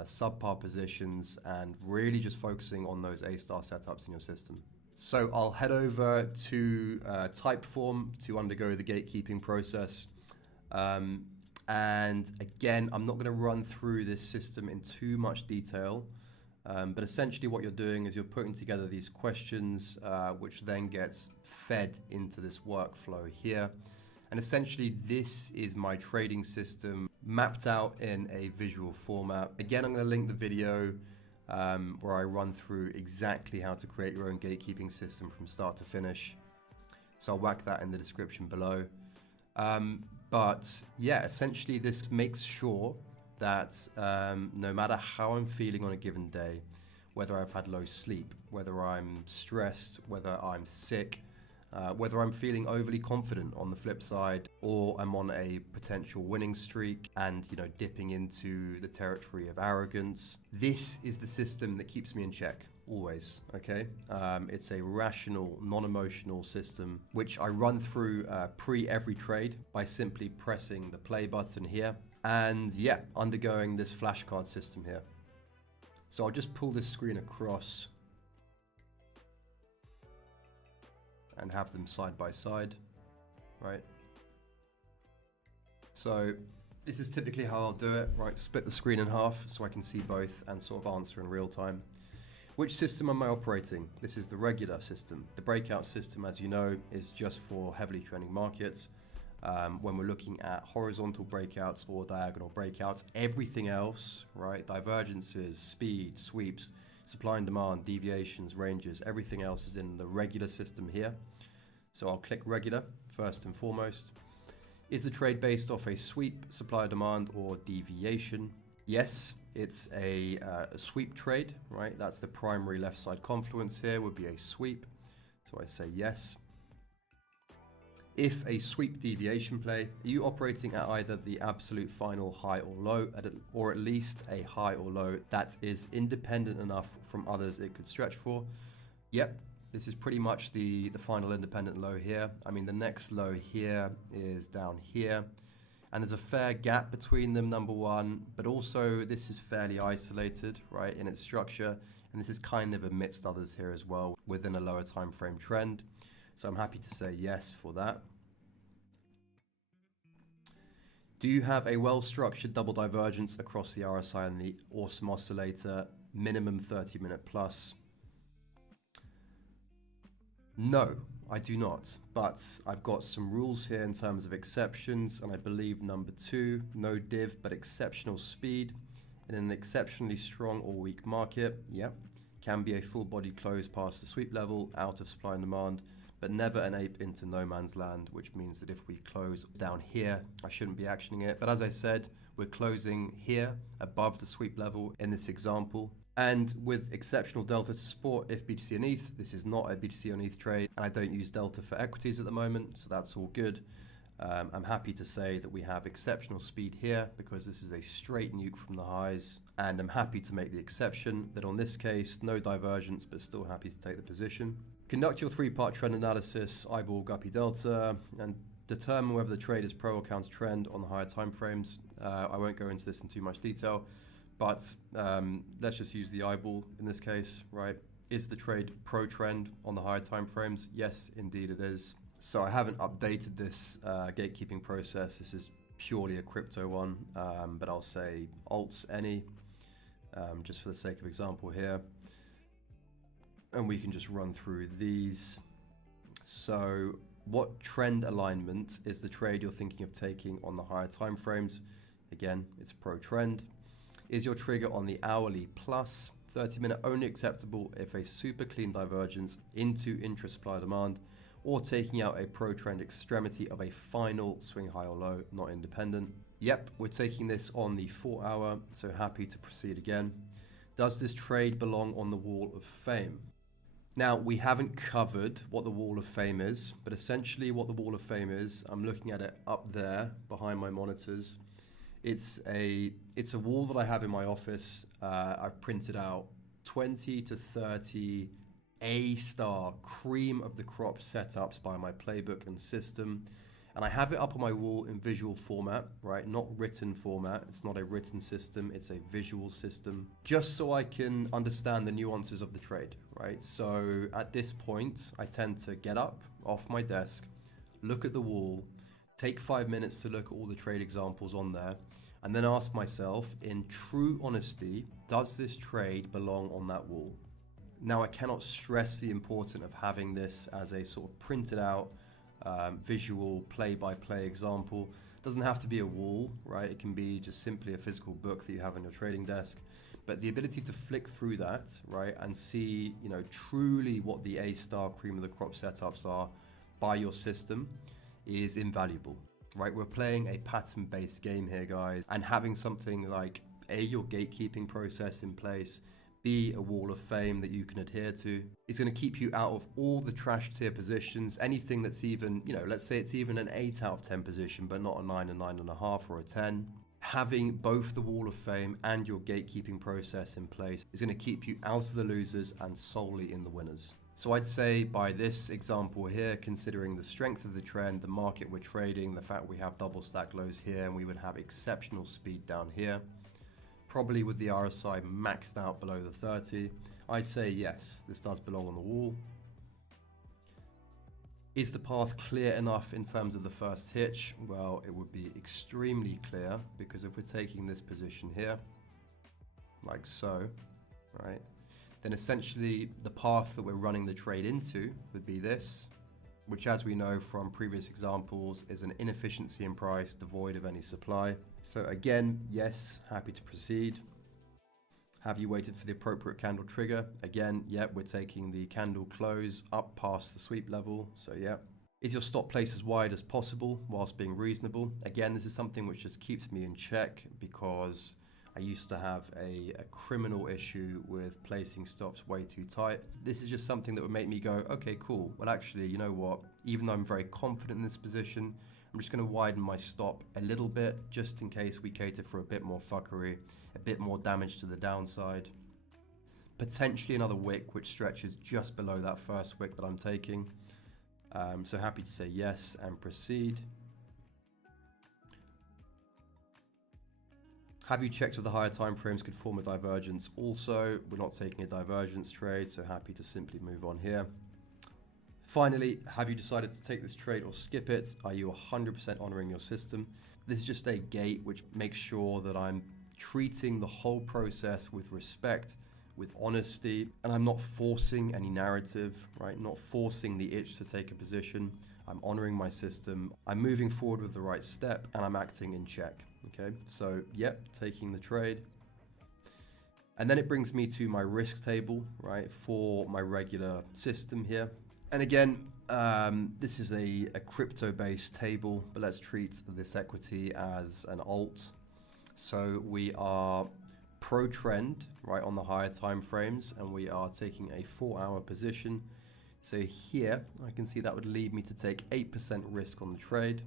subpar positions, and really just focusing on those A-star setups in your system. So I'll head over to Typeform to undergo the gatekeeping process. And again, I'm not going to run through this system in too much detail, but essentially what you're doing is you're putting together these questions, which then gets fed into this workflow here. And essentially this is my trading system mapped out in a visual format. Again, I'm going to link the video where I run through exactly how to create your own gatekeeping system from start to finish. So I'll whack that in the description below. But yeah, essentially this makes sure that no matter how I'm feeling on a given day, whether I've had low sleep, whether I'm stressed, whether I'm sick, whether I'm feeling overly confident on the flip side, or I'm on a potential winning streak and, you know, dipping into the territory of arrogance, this is the system that keeps me in check. Always, okay? It's a rational, non-emotional system, which I run through pre every trade by simply pressing the play button here. And yeah, undergoing this flashcard system here. So I'll just pull this screen across and have them side by side, right? So this is typically how I'll do it, right? Split the screen in half so I can see both and sort of answer in real time. Which system am I operating? This is the regular system. The breakout system, as you know, is just for heavily trending markets. When we're looking at horizontal breakouts or diagonal breakouts, everything else, right? Divergences, speed, sweeps, supply and demand, deviations, ranges, everything else is in the regular system here. So I'll click regular first and foremost. Is the trade based off a sweep, supply demand, or deviation? Yes, it's a sweep trade, right? That's the primary left side confluence here would be a sweep. So I say yes. If a sweep deviation play, are you operating at either the absolute final high or low, or at least a high or low that is independent enough from others it could stretch for? Yep, this is pretty much the final independent low here. I mean, the next low here is down here. And there's a fair gap between them, number one, but also this is fairly isolated, right, in its structure. And this is kind of amidst others here as well within a lower time frame trend. So I'm happy to say yes for that. Do you have a well-structured double divergence across the RSI and the awesome oscillator, minimum 30-minute plus? No, I do not, but I've got some rules here in terms of exceptions, and I believe number 2, no div, but exceptional speed in an exceptionally strong or weak market, yep, can be a full body close past the sweep level, out of supply and demand, but never an ape into no man's land, which means that if we close down here, I shouldn't be actioning it. But as I said, we're closing here above the sweep level in this example. And with exceptional delta to support if BTC and ETH, this is not a BTC on ETH trade, and I don't use delta for equities at the moment, so that's all good. I'm happy to say that we have exceptional speed here because this is a straight nuke from the highs, and I'm happy to make the exception that on this case, no divergence, but still happy to take the position. Conduct your 3-part trend analysis, eyeball guppy delta, and determine whether the trade is pro or counter trend on the higher time frames. I won't go into this in too much detail, but let's just use the eyeball in this case, right? Is the trade pro trend on the higher time frames? Yes, indeed it is. So I haven't updated this gatekeeping process. This is purely a crypto one, but I'll say alts any, just for the sake of example here. And we can just run through these. So what trend alignment is the trade you're thinking of taking on the higher time frames? Again, it's pro trend. Is your trigger on the hourly plus 30-minute only acceptable if a super clean divergence into intra-supply demand, or taking out a pro trend extremity of a final swing high or low, not independent? Yep, we're taking this on the 4-hour, so happy to proceed again. Does this trade belong on the wall of fame? Now, we haven't covered what the wall of fame is, but essentially what the wall of fame is, I'm looking at it up there behind my monitors. It's a wall that I have in my office. I've printed out 20 to 30 A-star cream of the crop setups by my playbook and system. And I have it up on my wall in visual format, right? Not written format. It's not a written system, it's a visual system, just so I can understand the nuances of the trade, right? So at this point, I tend to get up off my desk, look at the wall, take 5 minutes to look at all the trade examples on there, and then ask myself, in true honesty, does this trade belong on that wall? Now, I cannot stress the importance of having this as a sort of printed out visual play-by-play example. It doesn't have to be a wall, right? It can be just simply a physical book that you have on your trading desk. But the ability to flick through that, right, and see, you know, truly what the A-star cream of the crop setups are by your system is invaluable, right? We're playing a pattern-based game here, guys, and having something like A, your gatekeeping process in place, B, a wall of fame that you can adhere to, is going to keep you out of all the trash tier positions, anything that's even, you know, let's say it's even an 8 out of 10 position, but not a 9, a 9.5, or a 10. Having both the wall of fame and your gatekeeping process in place is going to keep you out of the losers and solely in the winners. So I'd say by this example here, considering the strength of the trend, the market we're trading, the fact we have double stack lows here, and we would have exceptional speed down here, probably with the RSI maxed out below the 30, I'd say yes, this does belong on the wall. Is the path clear enough in terms of the first hitch? Well, it would be extremely clear, because if we're taking this position here, like so, right, then essentially the path that we're running the trade into would be this, which, as we know from previous examples, is an inefficiency in price devoid of any supply. So again, yes, happy to proceed. Have you waited for the appropriate candle trigger? Again, yeah, we're taking the candle close up past the sweep level, so yeah. Is your stop place as wide as possible whilst being reasonable? Again, this is something which just keeps me in check, because I used to have a criminal issue with placing stops way too tight. This is just something that would make me go, okay, cool. Well, actually, you know what? Even though I'm very confident in this position, I'm just going to widen my stop a little bit, just in case we cater for a bit more fuckery, a bit more damage to the downside. Potentially another wick which stretches just below that first wick that I'm taking. So happy to say yes and proceed. Have you checked if the higher time frames could form a divergence? Also, we're not taking a divergence trade, so happy to simply move on here. Finally, have you decided to take this trade or skip it? Are you 100% honoring your system? This is just a gate which makes sure that I'm treating the whole process with respect, with honesty, and I'm not forcing any narrative, right? Not forcing the itch to take a position. I'm honoring my system. I'm moving forward with the right step, and I'm acting in check. Okay, so yep, taking the trade. And then it brings me to my risk table, right, for my regular system here. And again, this is a crypto-based table, but let's treat this equity as an alt. So we are pro-trend, right, on the higher time frames, and we are taking a 4-hour position. So here, I can see that would lead me to take 8% risk on the trade.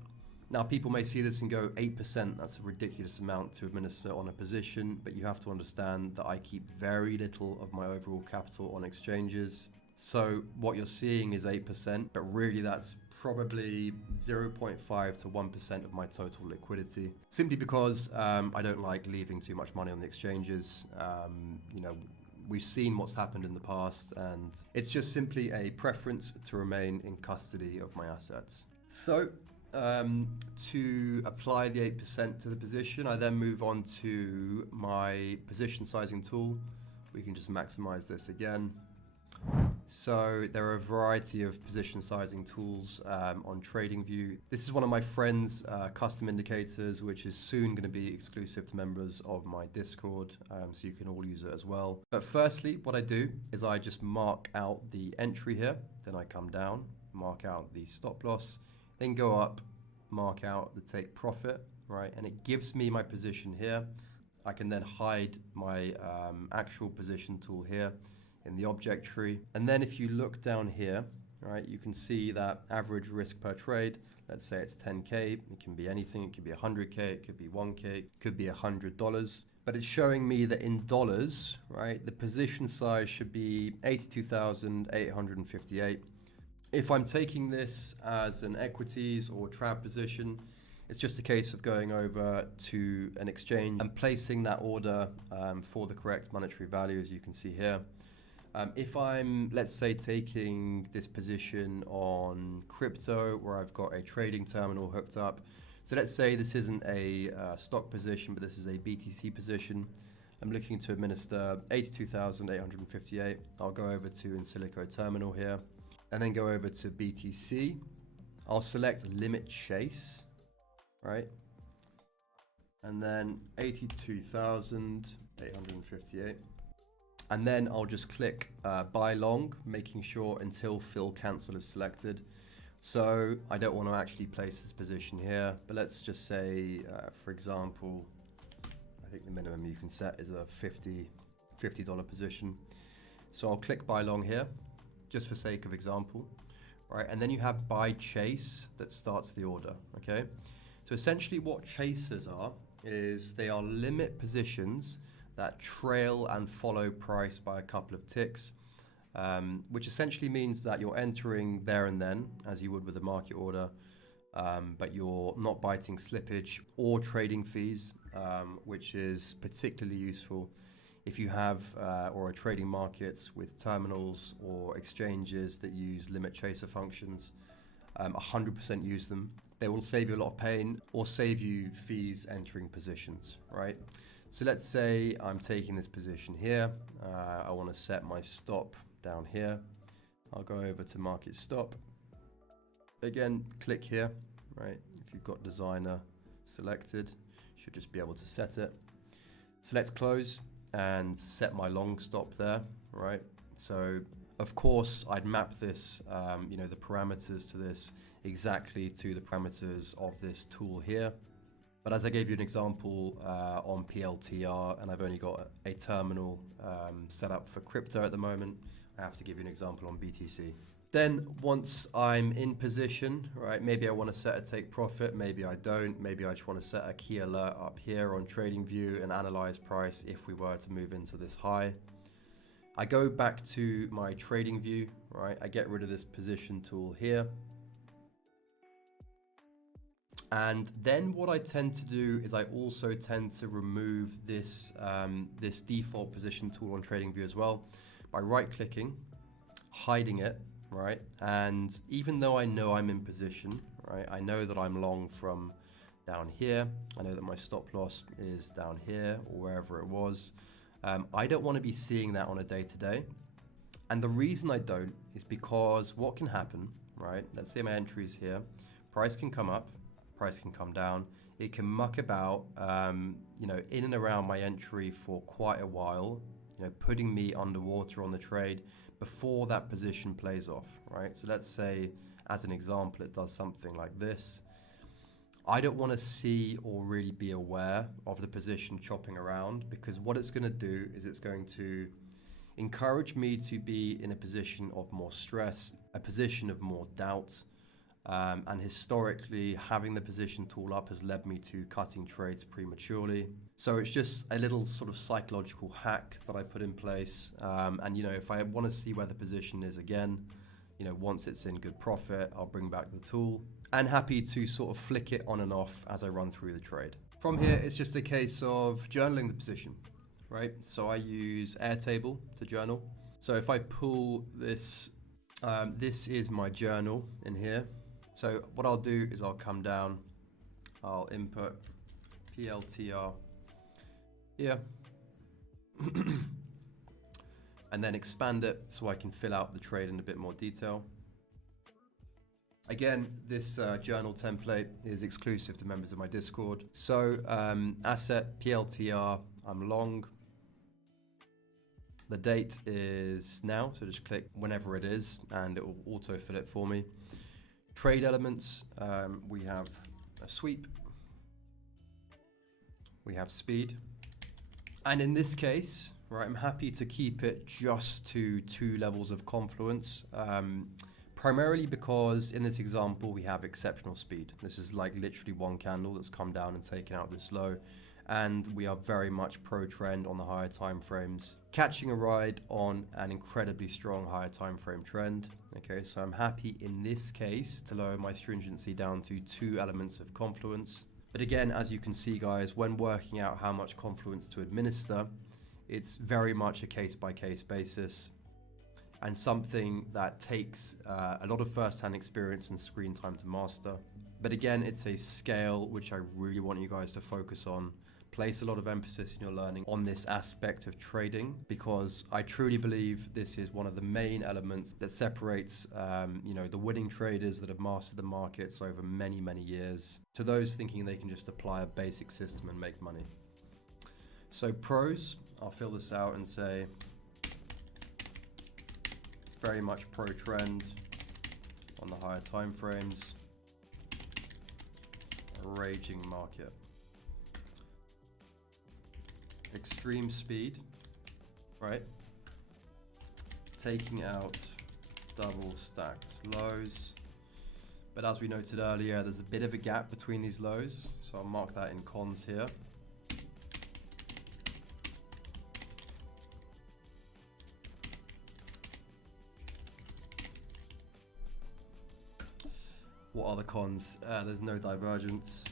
Now, people may see this and go, 8%, that's a ridiculous amount to administer on a position, but you have to understand that I keep very little of my overall capital on exchanges. So what you're seeing is 8%, but really that's probably 0.5 to 1% of my total liquidity, simply because I don't like leaving too much money on the exchanges. You know, we've seen what's happened in the past, and it's just simply a preference to remain in custody of my assets. So to apply the 8% to the position, I then move on to my position sizing tool. We can just maximize this again. So there are a variety of position sizing tools on TradingView. This is one of my friend's custom indicators, which is soon going to be exclusive to members of my Discord, so you can all use it as well. But firstly, what I do is I just mark out the entry here, then I come down, mark out the stop loss, then go up, mark out the take profit, right? And it gives me my position here. I can then hide my actual position tool here in the object tree. And then if you look down here, right, you can see that average risk per trade. Let's say it's 10K. It can be anything. It could be 100K. It could be 1K. It could be $100. But it's showing me that in dollars, right, the position size should be 82,858. If I'm taking this as an equities or trad position, it's just a case of going over to an exchange and placing that order for the correct monetary value, as you can see here. If I'm, let's say, taking this position on crypto where I've got a trading terminal hooked up. So let's say this isn't a stock position, but this is a BTC position. I'm looking to administer 82,858. I'll go over to In Silico terminal here and then go over to BTC. I'll select limit chase, right? And then 82,858. And then I'll just click buy long, making sure until fill cancel is selected. So I don't want to actually place this position here, but let's just say, for example, I think the minimum you can set is a $50 position. So I'll click buy long here, just for sake of example, right? And then you have buy chase that starts the order, okay? So essentially what chasers are is they are limit positions that trail and follow price by a couple of ticks, which essentially means that you're entering there and then, as you would with a market order, but you're not biting slippage or trading fees, which is particularly useful if you have or are trading markets with terminals or exchanges that use limit chaser functions. 100% use them. They will save you a lot of pain or save you fees entering positions, right? So let's say I'm taking this position here. I want to set my stop down here. I'll go over to market stop. Again, click here, right? If you've got designer selected, you should just be able to set it. Select close and set my long stop there, right? So of course I'd map this, the parameters to this exactly to the parameters of this tool here. But as I gave you an example on PLTR, and I've only got a terminal set up for crypto at the moment, I have to give you an example on BTC. Then once I'm in position, right, maybe I want to set a take profit, maybe I don't, maybe I just want to set a key alert up here on TradingView and analyze price if we were to move into this high. I go back to my TradingView, right, I get rid of this position tool here. And then what I tend to do is I also tend to remove this, this default position tool on TradingView as well by right-clicking, hiding it, right? And even though I know I'm in position, right, I know that I'm long from down here. I know that my stop loss is down here or wherever it was. I don't want to be seeing that on a day-to-day. And the reason I don't is because what can happen, right? Let's say my entry is here. Price can come up. Price can come down. It can muck about, in and around my entry for quite a while, putting me underwater on the trade before that position plays off, right? So let's say, as an example, it does something like this. I don't want to see or really be aware of the position chopping around, because what it's going to do is it's going to encourage me to be in a position of more stress, a position of more doubt. And historically, having the position tool up has led me to cutting trades prematurely. So it's just a little sort of psychological hack that I put in place. And if I want to see where the position is again, once it's in good profit, I'll bring back the tool. And happy to sort of flick it on and off as I run through the trade. From here, it's just a case of journaling the position, right? So I use Airtable to journal. So if I pull this, this is my journal in here. So what I'll do is I'll come down, I'll input PLTR here, and then expand it so I can fill out the trade in a bit more detail. Again, this journal template is exclusive to members of my Discord. So asset PLTR, I'm long. The date is now, so just click whenever it is and it will auto fill it for me. Trade elements, we have a sweep, we have speed, and in this case, right, I'm happy to keep it just to 2 levels of Confluence, primarily because in this example we have exceptional speed. This is like literally one candle that's come down and taken out this low, and we are very much pro trend on the higher time frames, catching a ride on an incredibly strong higher time frame trend. Okay, so I'm happy in this case to lower my stringency down to 2 elements of Confluence. But again, as you can see guys, when working out how much Confluence to administer, it's very much a case-by-case basis and something that takes a lot of first-hand experience and screen time to master. But again, it's a scale which I really want you guys to focus on. Place a lot of emphasis in your learning on this aspect of trading, because I truly believe this is one of the main elements that separates the winning traders that have mastered the markets over many, many years to those thinking they can just apply a basic system and make money. So pros, I'll fill this out and say very much pro trend on the higher time frames, a raging market. Extreme speed, right? Taking out double stacked lows. But as we noted earlier, there's a bit of a gap between these lows. So I'll mark that in cons here. What are the cons? There's no divergence.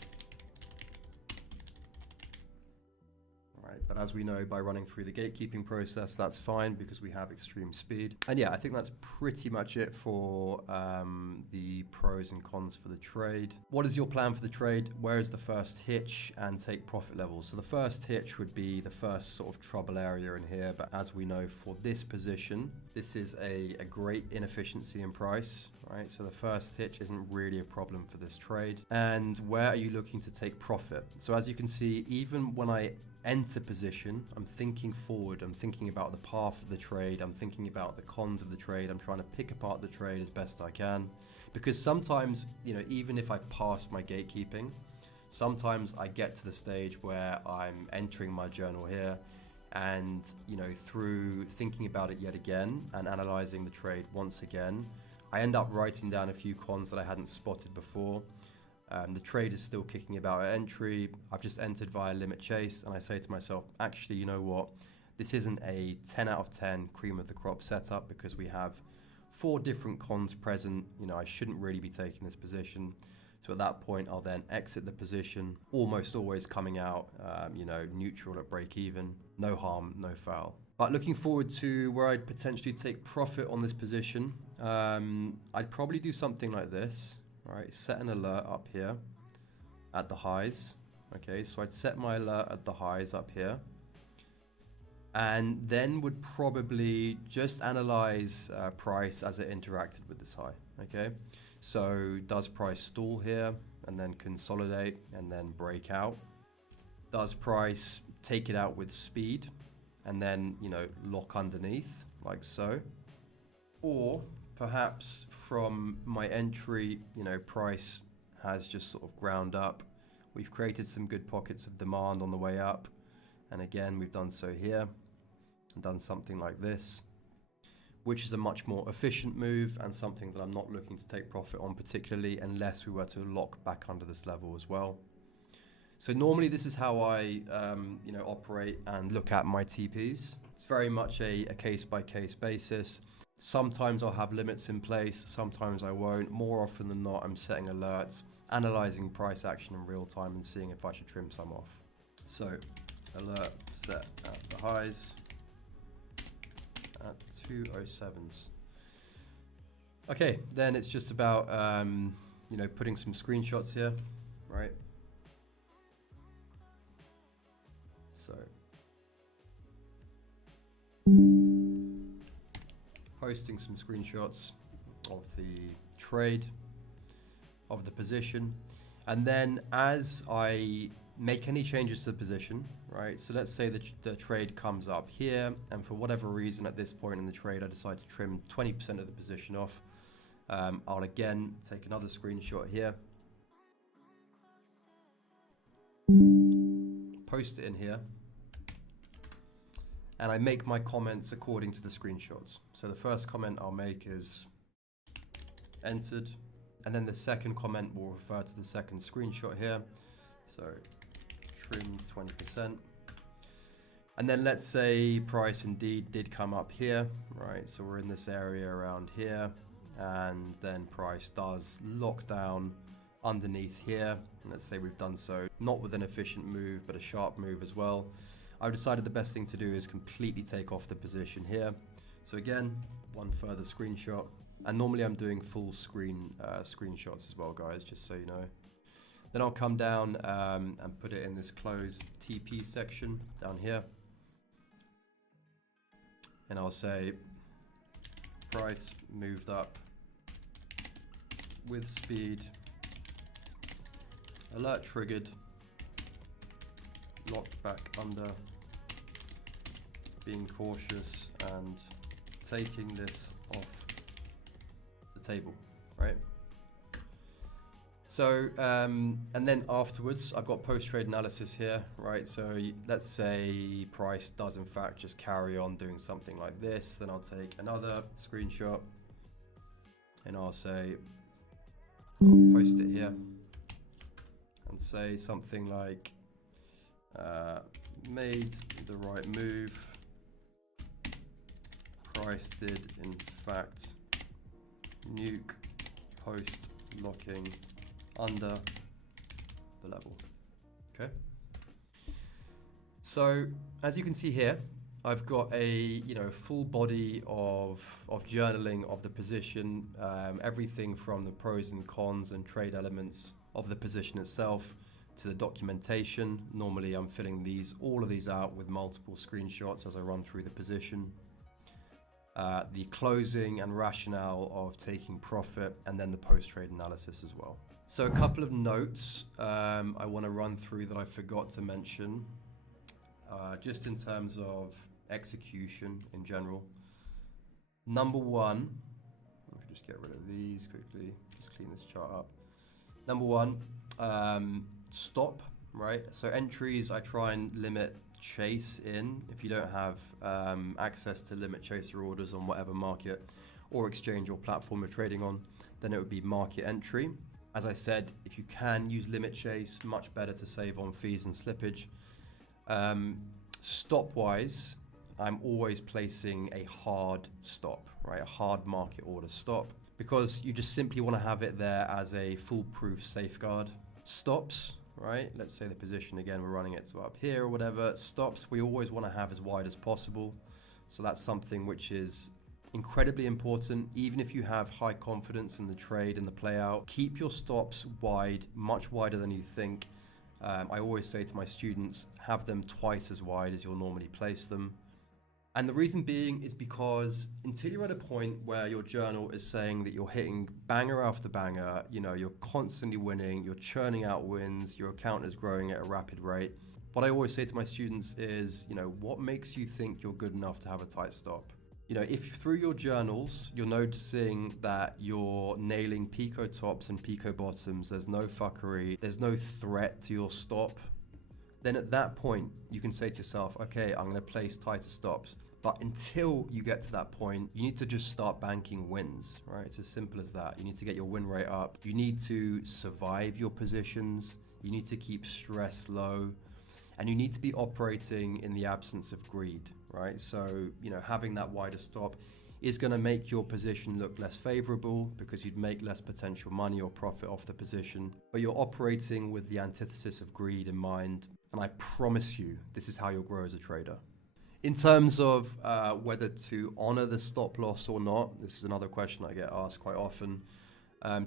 But as we know, by running through the gatekeeping process, that's fine because we have extreme speed. And yeah, I think that's pretty much it for the pros and cons for the trade. What is your plan for the trade? Where is the first hitch and take profit levels? So the first hitch would be the first sort of trouble area in here. But as we know, for this position, this is a great inefficiency in price, right? So the first hitch isn't really a problem for this trade. And where are you looking to take profit? So as you can see, even when I enter position, I'm thinking forward, I'm thinking about the path of the trade, I'm thinking about the cons of the trade, I'm trying to pick apart the trade as best I can. Because sometimes, even if I've passed my gatekeeping, sometimes I get to the stage where I'm entering my journal here and, through thinking about it yet again and analyzing the trade once again, I end up writing down a few cons that I hadn't spotted before. The trade is still kicking about at entry. I've just entered via limit chase, and I say to myself, actually, you know what? This isn't a 10 out of 10 cream of the crop setup because we have 4 different cons present. I shouldn't really be taking this position. So at that point, I'll then exit the position, almost always coming out, neutral at break even. No harm, no foul. But looking forward to where I'd potentially take profit on this position, I'd probably do something like this. Right, set an alert up here at the highs. Okay, so I'd set my alert at the highs up here. And then would probably just analyze price as it interacted with this high. Okay, so does price stall here and then consolidate and then break out? Does price take it out with speed and then, lock underneath like so? Or perhaps from my entry, price has just sort of ground up. We've created some good pockets of demand on the way up. And again, we've done so here and done something like this, which is a much more efficient move and something that I'm not looking to take profit on particularly unless we were to lock back under this level as well. So normally this is how I, operate and look at my TPs. It's very much a case-by-case basis. Sometimes I'll have limits in place, sometimes I won't. More often than not, I'm setting alerts, analyzing price action in real time and seeing if I should trim some off. So, alert set at the highs at 207s. Okay, then it's just about, putting some screenshots here, right? So, posting some screenshots of the trade, of the position, and then as I make any changes to the position, right? So let's say the trade comes up here, and for whatever reason at this point in the trade, I decide to trim 20% of the position off. I'll again take another screenshot here, post it in here, and I make my comments according to the screenshots. So the first comment I'll make is entered, and then the second comment will refer to the second screenshot here. So trim 20%. And then let's say price indeed did come up here, right? So we're in this area around here, and then price does lock down underneath here. And let's say we've done so, not with an efficient move, but a sharp move as well. I've decided the best thing to do is completely take off the position here. So again, one further screenshot. And normally I'm doing full screen screenshots as well, guys, just so you know. Then I'll come down and put it in this closed TP section down here. And I'll say price moved up with speed, alert triggered, locked back under, being cautious and taking this off the table, right? So, and then afterwards, I've got post-trade analysis here, right? So let's say price does in fact just carry on doing something like this. Then I'll take another screenshot and I'll say, I'll post it here and say something like, made the right move. Price did in fact nuke post locking under the level. Okay. So as you can see here, I've got a full body of journaling of the position, everything from the pros and cons and trade elements of the position itself to the documentation. Normally I'm filling all of these out with multiple screenshots as I run through the position. The closing and rationale of taking profit, and then the post-trade analysis as well. So a couple of notes I want to run through that I forgot to mention, just in terms of execution in general. Number one, let me just get rid of these quickly, just clean this chart up. Number one, stop, right? So entries, I try and limit chase in. If you don't have access to limit chaser orders on whatever market or exchange or platform you're trading on, then it would be market entry. As I said, if you can use limit chase, much better to save on fees and slippage. Stop wise, I'm always placing a hard stop, right? A hard market order stop, because you just simply want to have it there as a foolproof safeguard. Stops, right? Let's say the position again, we're running it to up here or whatever. Stops, we always want to have as wide as possible. So that's something which is incredibly important. Even if you have high confidence in the trade and the play out, keep your stops wide, much wider than you think. I always say to my students, have them twice as wide as you'll normally place them. And the reason being is because until you're at a point where your journal is saying that you're hitting banger after banger, you're constantly winning, you're churning out wins, your account is growing at a rapid rate. What I always say to my students is, what makes you think you're good enough to have a tight stop? If through your journals, you're noticing that you're nailing pico tops and pico bottoms, there's no fuckery, there's no threat to your stop, then at that point, you can say to yourself, okay, I'm going to place tighter stops. But until you get to that point, you need to just start banking wins, right? It's as simple as that. You need to get your win rate up. You need to survive your positions. You need to keep stress low. And you need to be operating in the absence of greed, right? So, having that wider stop is going to make your position look less favorable because you'd make less potential money or profit off the position. But you're operating with the antithesis of greed in mind. And I promise you, this is how you'll grow as a trader. In terms of whether to honor the stop loss or not, this is another question I get asked quite often.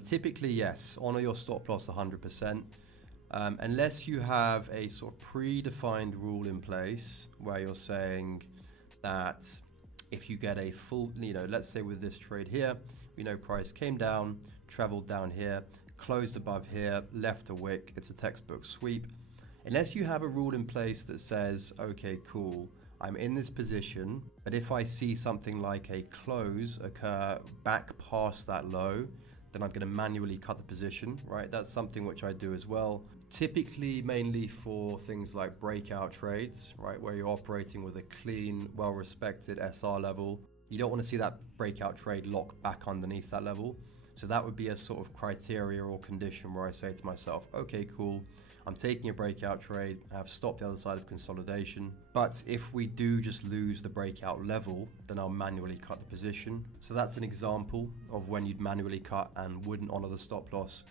Typically, yes, honor your stop loss 100%. Unless you have a sort of predefined rule in place where you're saying that if you get a full, let's say with this trade here, we know price came down, traveled down here, closed above here, left a wick, it's a textbook sweep. Unless you have a rule in place that says, okay, cool, I'm in this position, but if I see something like a close occur back past that low, then I'm going to manually cut the position, right? That's something which I do as well. Typically, mainly for things like breakout trades, right? Where you're operating with a clean, well-respected SR level. You don't want to see that breakout trade lock back underneath that level. So that would be a sort of criteria or condition where I say to myself, okay, cool. I'm taking a breakout trade, I have stopped the other side of consolidation. But if we do just lose the breakout level, then I'll manually cut the position. So that's an example of when you'd manually cut and wouldn't honor the stop loss.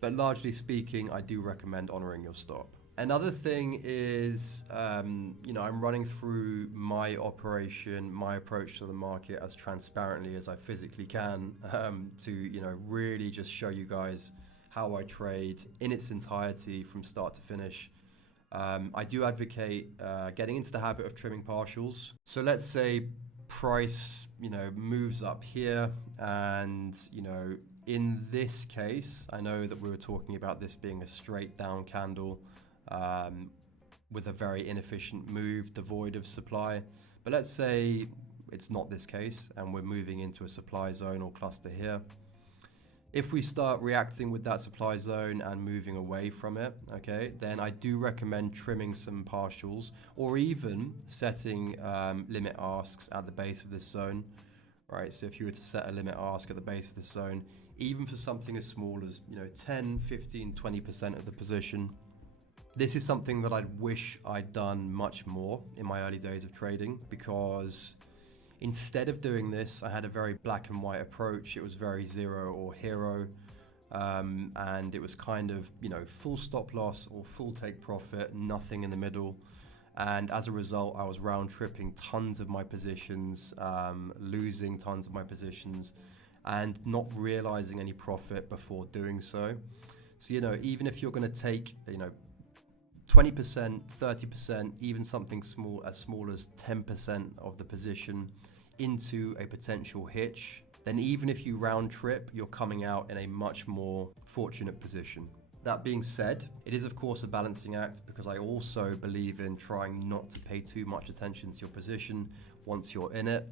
But largely speaking, I do recommend honoring your stop. Another thing is, I'm running through my operation, my approach to the market as transparently as I physically can to, really just show you guys how I trade in its entirety from start to finish. I do advocate getting into the habit of trimming partials. So let's say price, moves up here and, in this case, I know that we were talking about this being a straight down candle with a very inefficient move, devoid of supply. But let's say it's not this case and we're moving into a supply zone or cluster here. If we start reacting with that supply zone and moving away from it, okay, then I do recommend trimming some partials or even setting limit asks at the base of this zone, right? So if you were to set a limit ask at the base of this zone, even for something as small as 10, 15, 20% of the position, this is something that I wish I'd done much more in my early days of trading, because instead of doing this, I had a very black and white approach. It was very zero or hero. And it was kind of, full stop loss or full take profit, nothing in the middle. And as a result, I was round tripping tons of my positions, losing tons of my positions, and not realizing any profit before doing so. So, even if you're going to take, 20%, 30%, even something as small as 10% of the position into a potential hitch, then even if you round trip, you're coming out in a much more fortunate position. That being said, it is of course a balancing act, because I also believe in trying not to pay too much attention to your position once you're in it.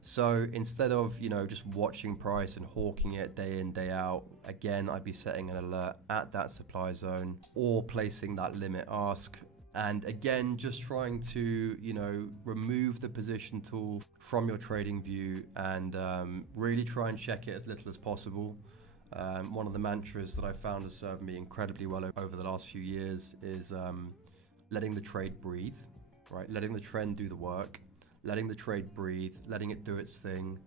So instead of, just watching price and hawking it day in, day out, again, I'd be setting an alert at that supply zone or placing that limit ask. And again, just trying to, remove the position tool from your trading view and really try and check it as little as possible. One of the mantras that I found has served me incredibly well over the last few years is letting the trade breathe, right? Letting the trend do the work, letting the trade breathe, letting it do its thing.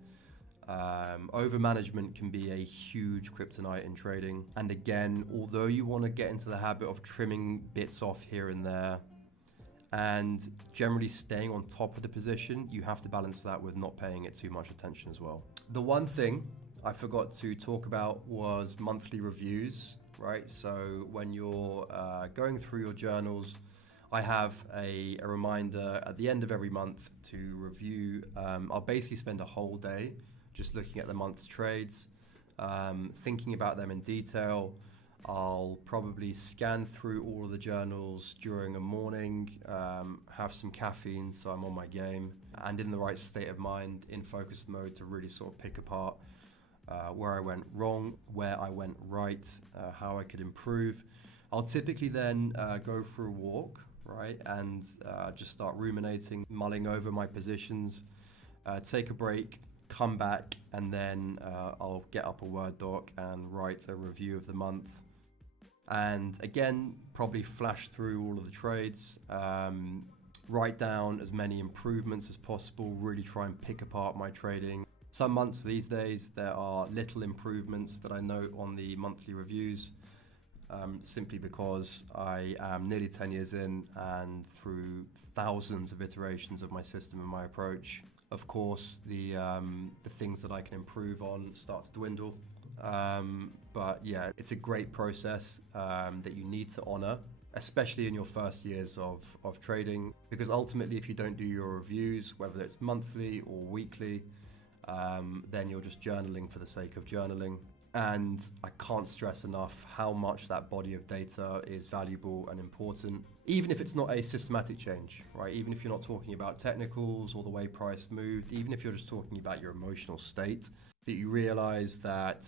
Over management can be a huge kryptonite in trading. And again, although you want to get into the habit of trimming bits off here and there and generally staying on top of the position, you have to balance that with not paying it too much attention as well. The one thing I forgot to talk about was monthly reviews, right? So when you're going through your journals, I have a reminder at the end of every month to review. I'll basically spend a whole day just looking at the month's trades, thinking about them in detail. I'll probably scan through all of the journals during a morning, have some caffeine so I'm on my game and in the right state of mind, in focus mode, to really sort of pick apart where I went wrong, where I went right, how I could improve. I'll typically then go for a walk, right, and just start ruminating, mulling over my positions, take a break, come back, and then I'll get up a Word doc and write a review of the month. And again, probably flash through all of the trades, write down as many improvements as possible, really try and pick apart my trading. Some months these days, there are little improvements that I note on the monthly reviews, simply because I am nearly 10 years in, and through thousands of iterations of my system and my approach, of course, the things that I can improve on start to dwindle. But yeah, it's a great process that you need to honor, especially in your first years of trading, because ultimately, if you don't do your reviews, whether it's monthly or weekly, then you're just journaling for the sake of journaling. And I can't stress enough how much that body of data is valuable and important, even if it's not a systematic change, right? Even if you're not talking about technicals or the way price moved, even if you're just talking about your emotional state, that you realize that,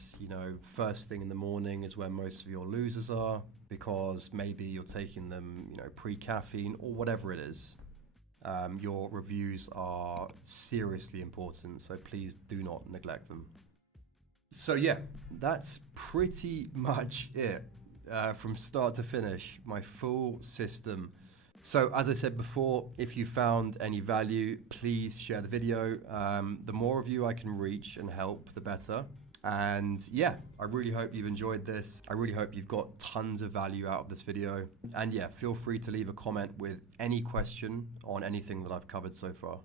first thing in the morning is where most of your losers are, because maybe you're taking them, pre-caffeine or whatever it is. Your reviews are seriously important, so please do not neglect them. So yeah, that's pretty much it. from start to finish, my full system. So as I said before, if you found any value, please share the video. The more of you I can reach and help, the better. And yeah, I really hope you've enjoyed this. I really hope you've got tons of value out of this video. And yeah, feel free to leave a comment with any question on anything that I've covered so far.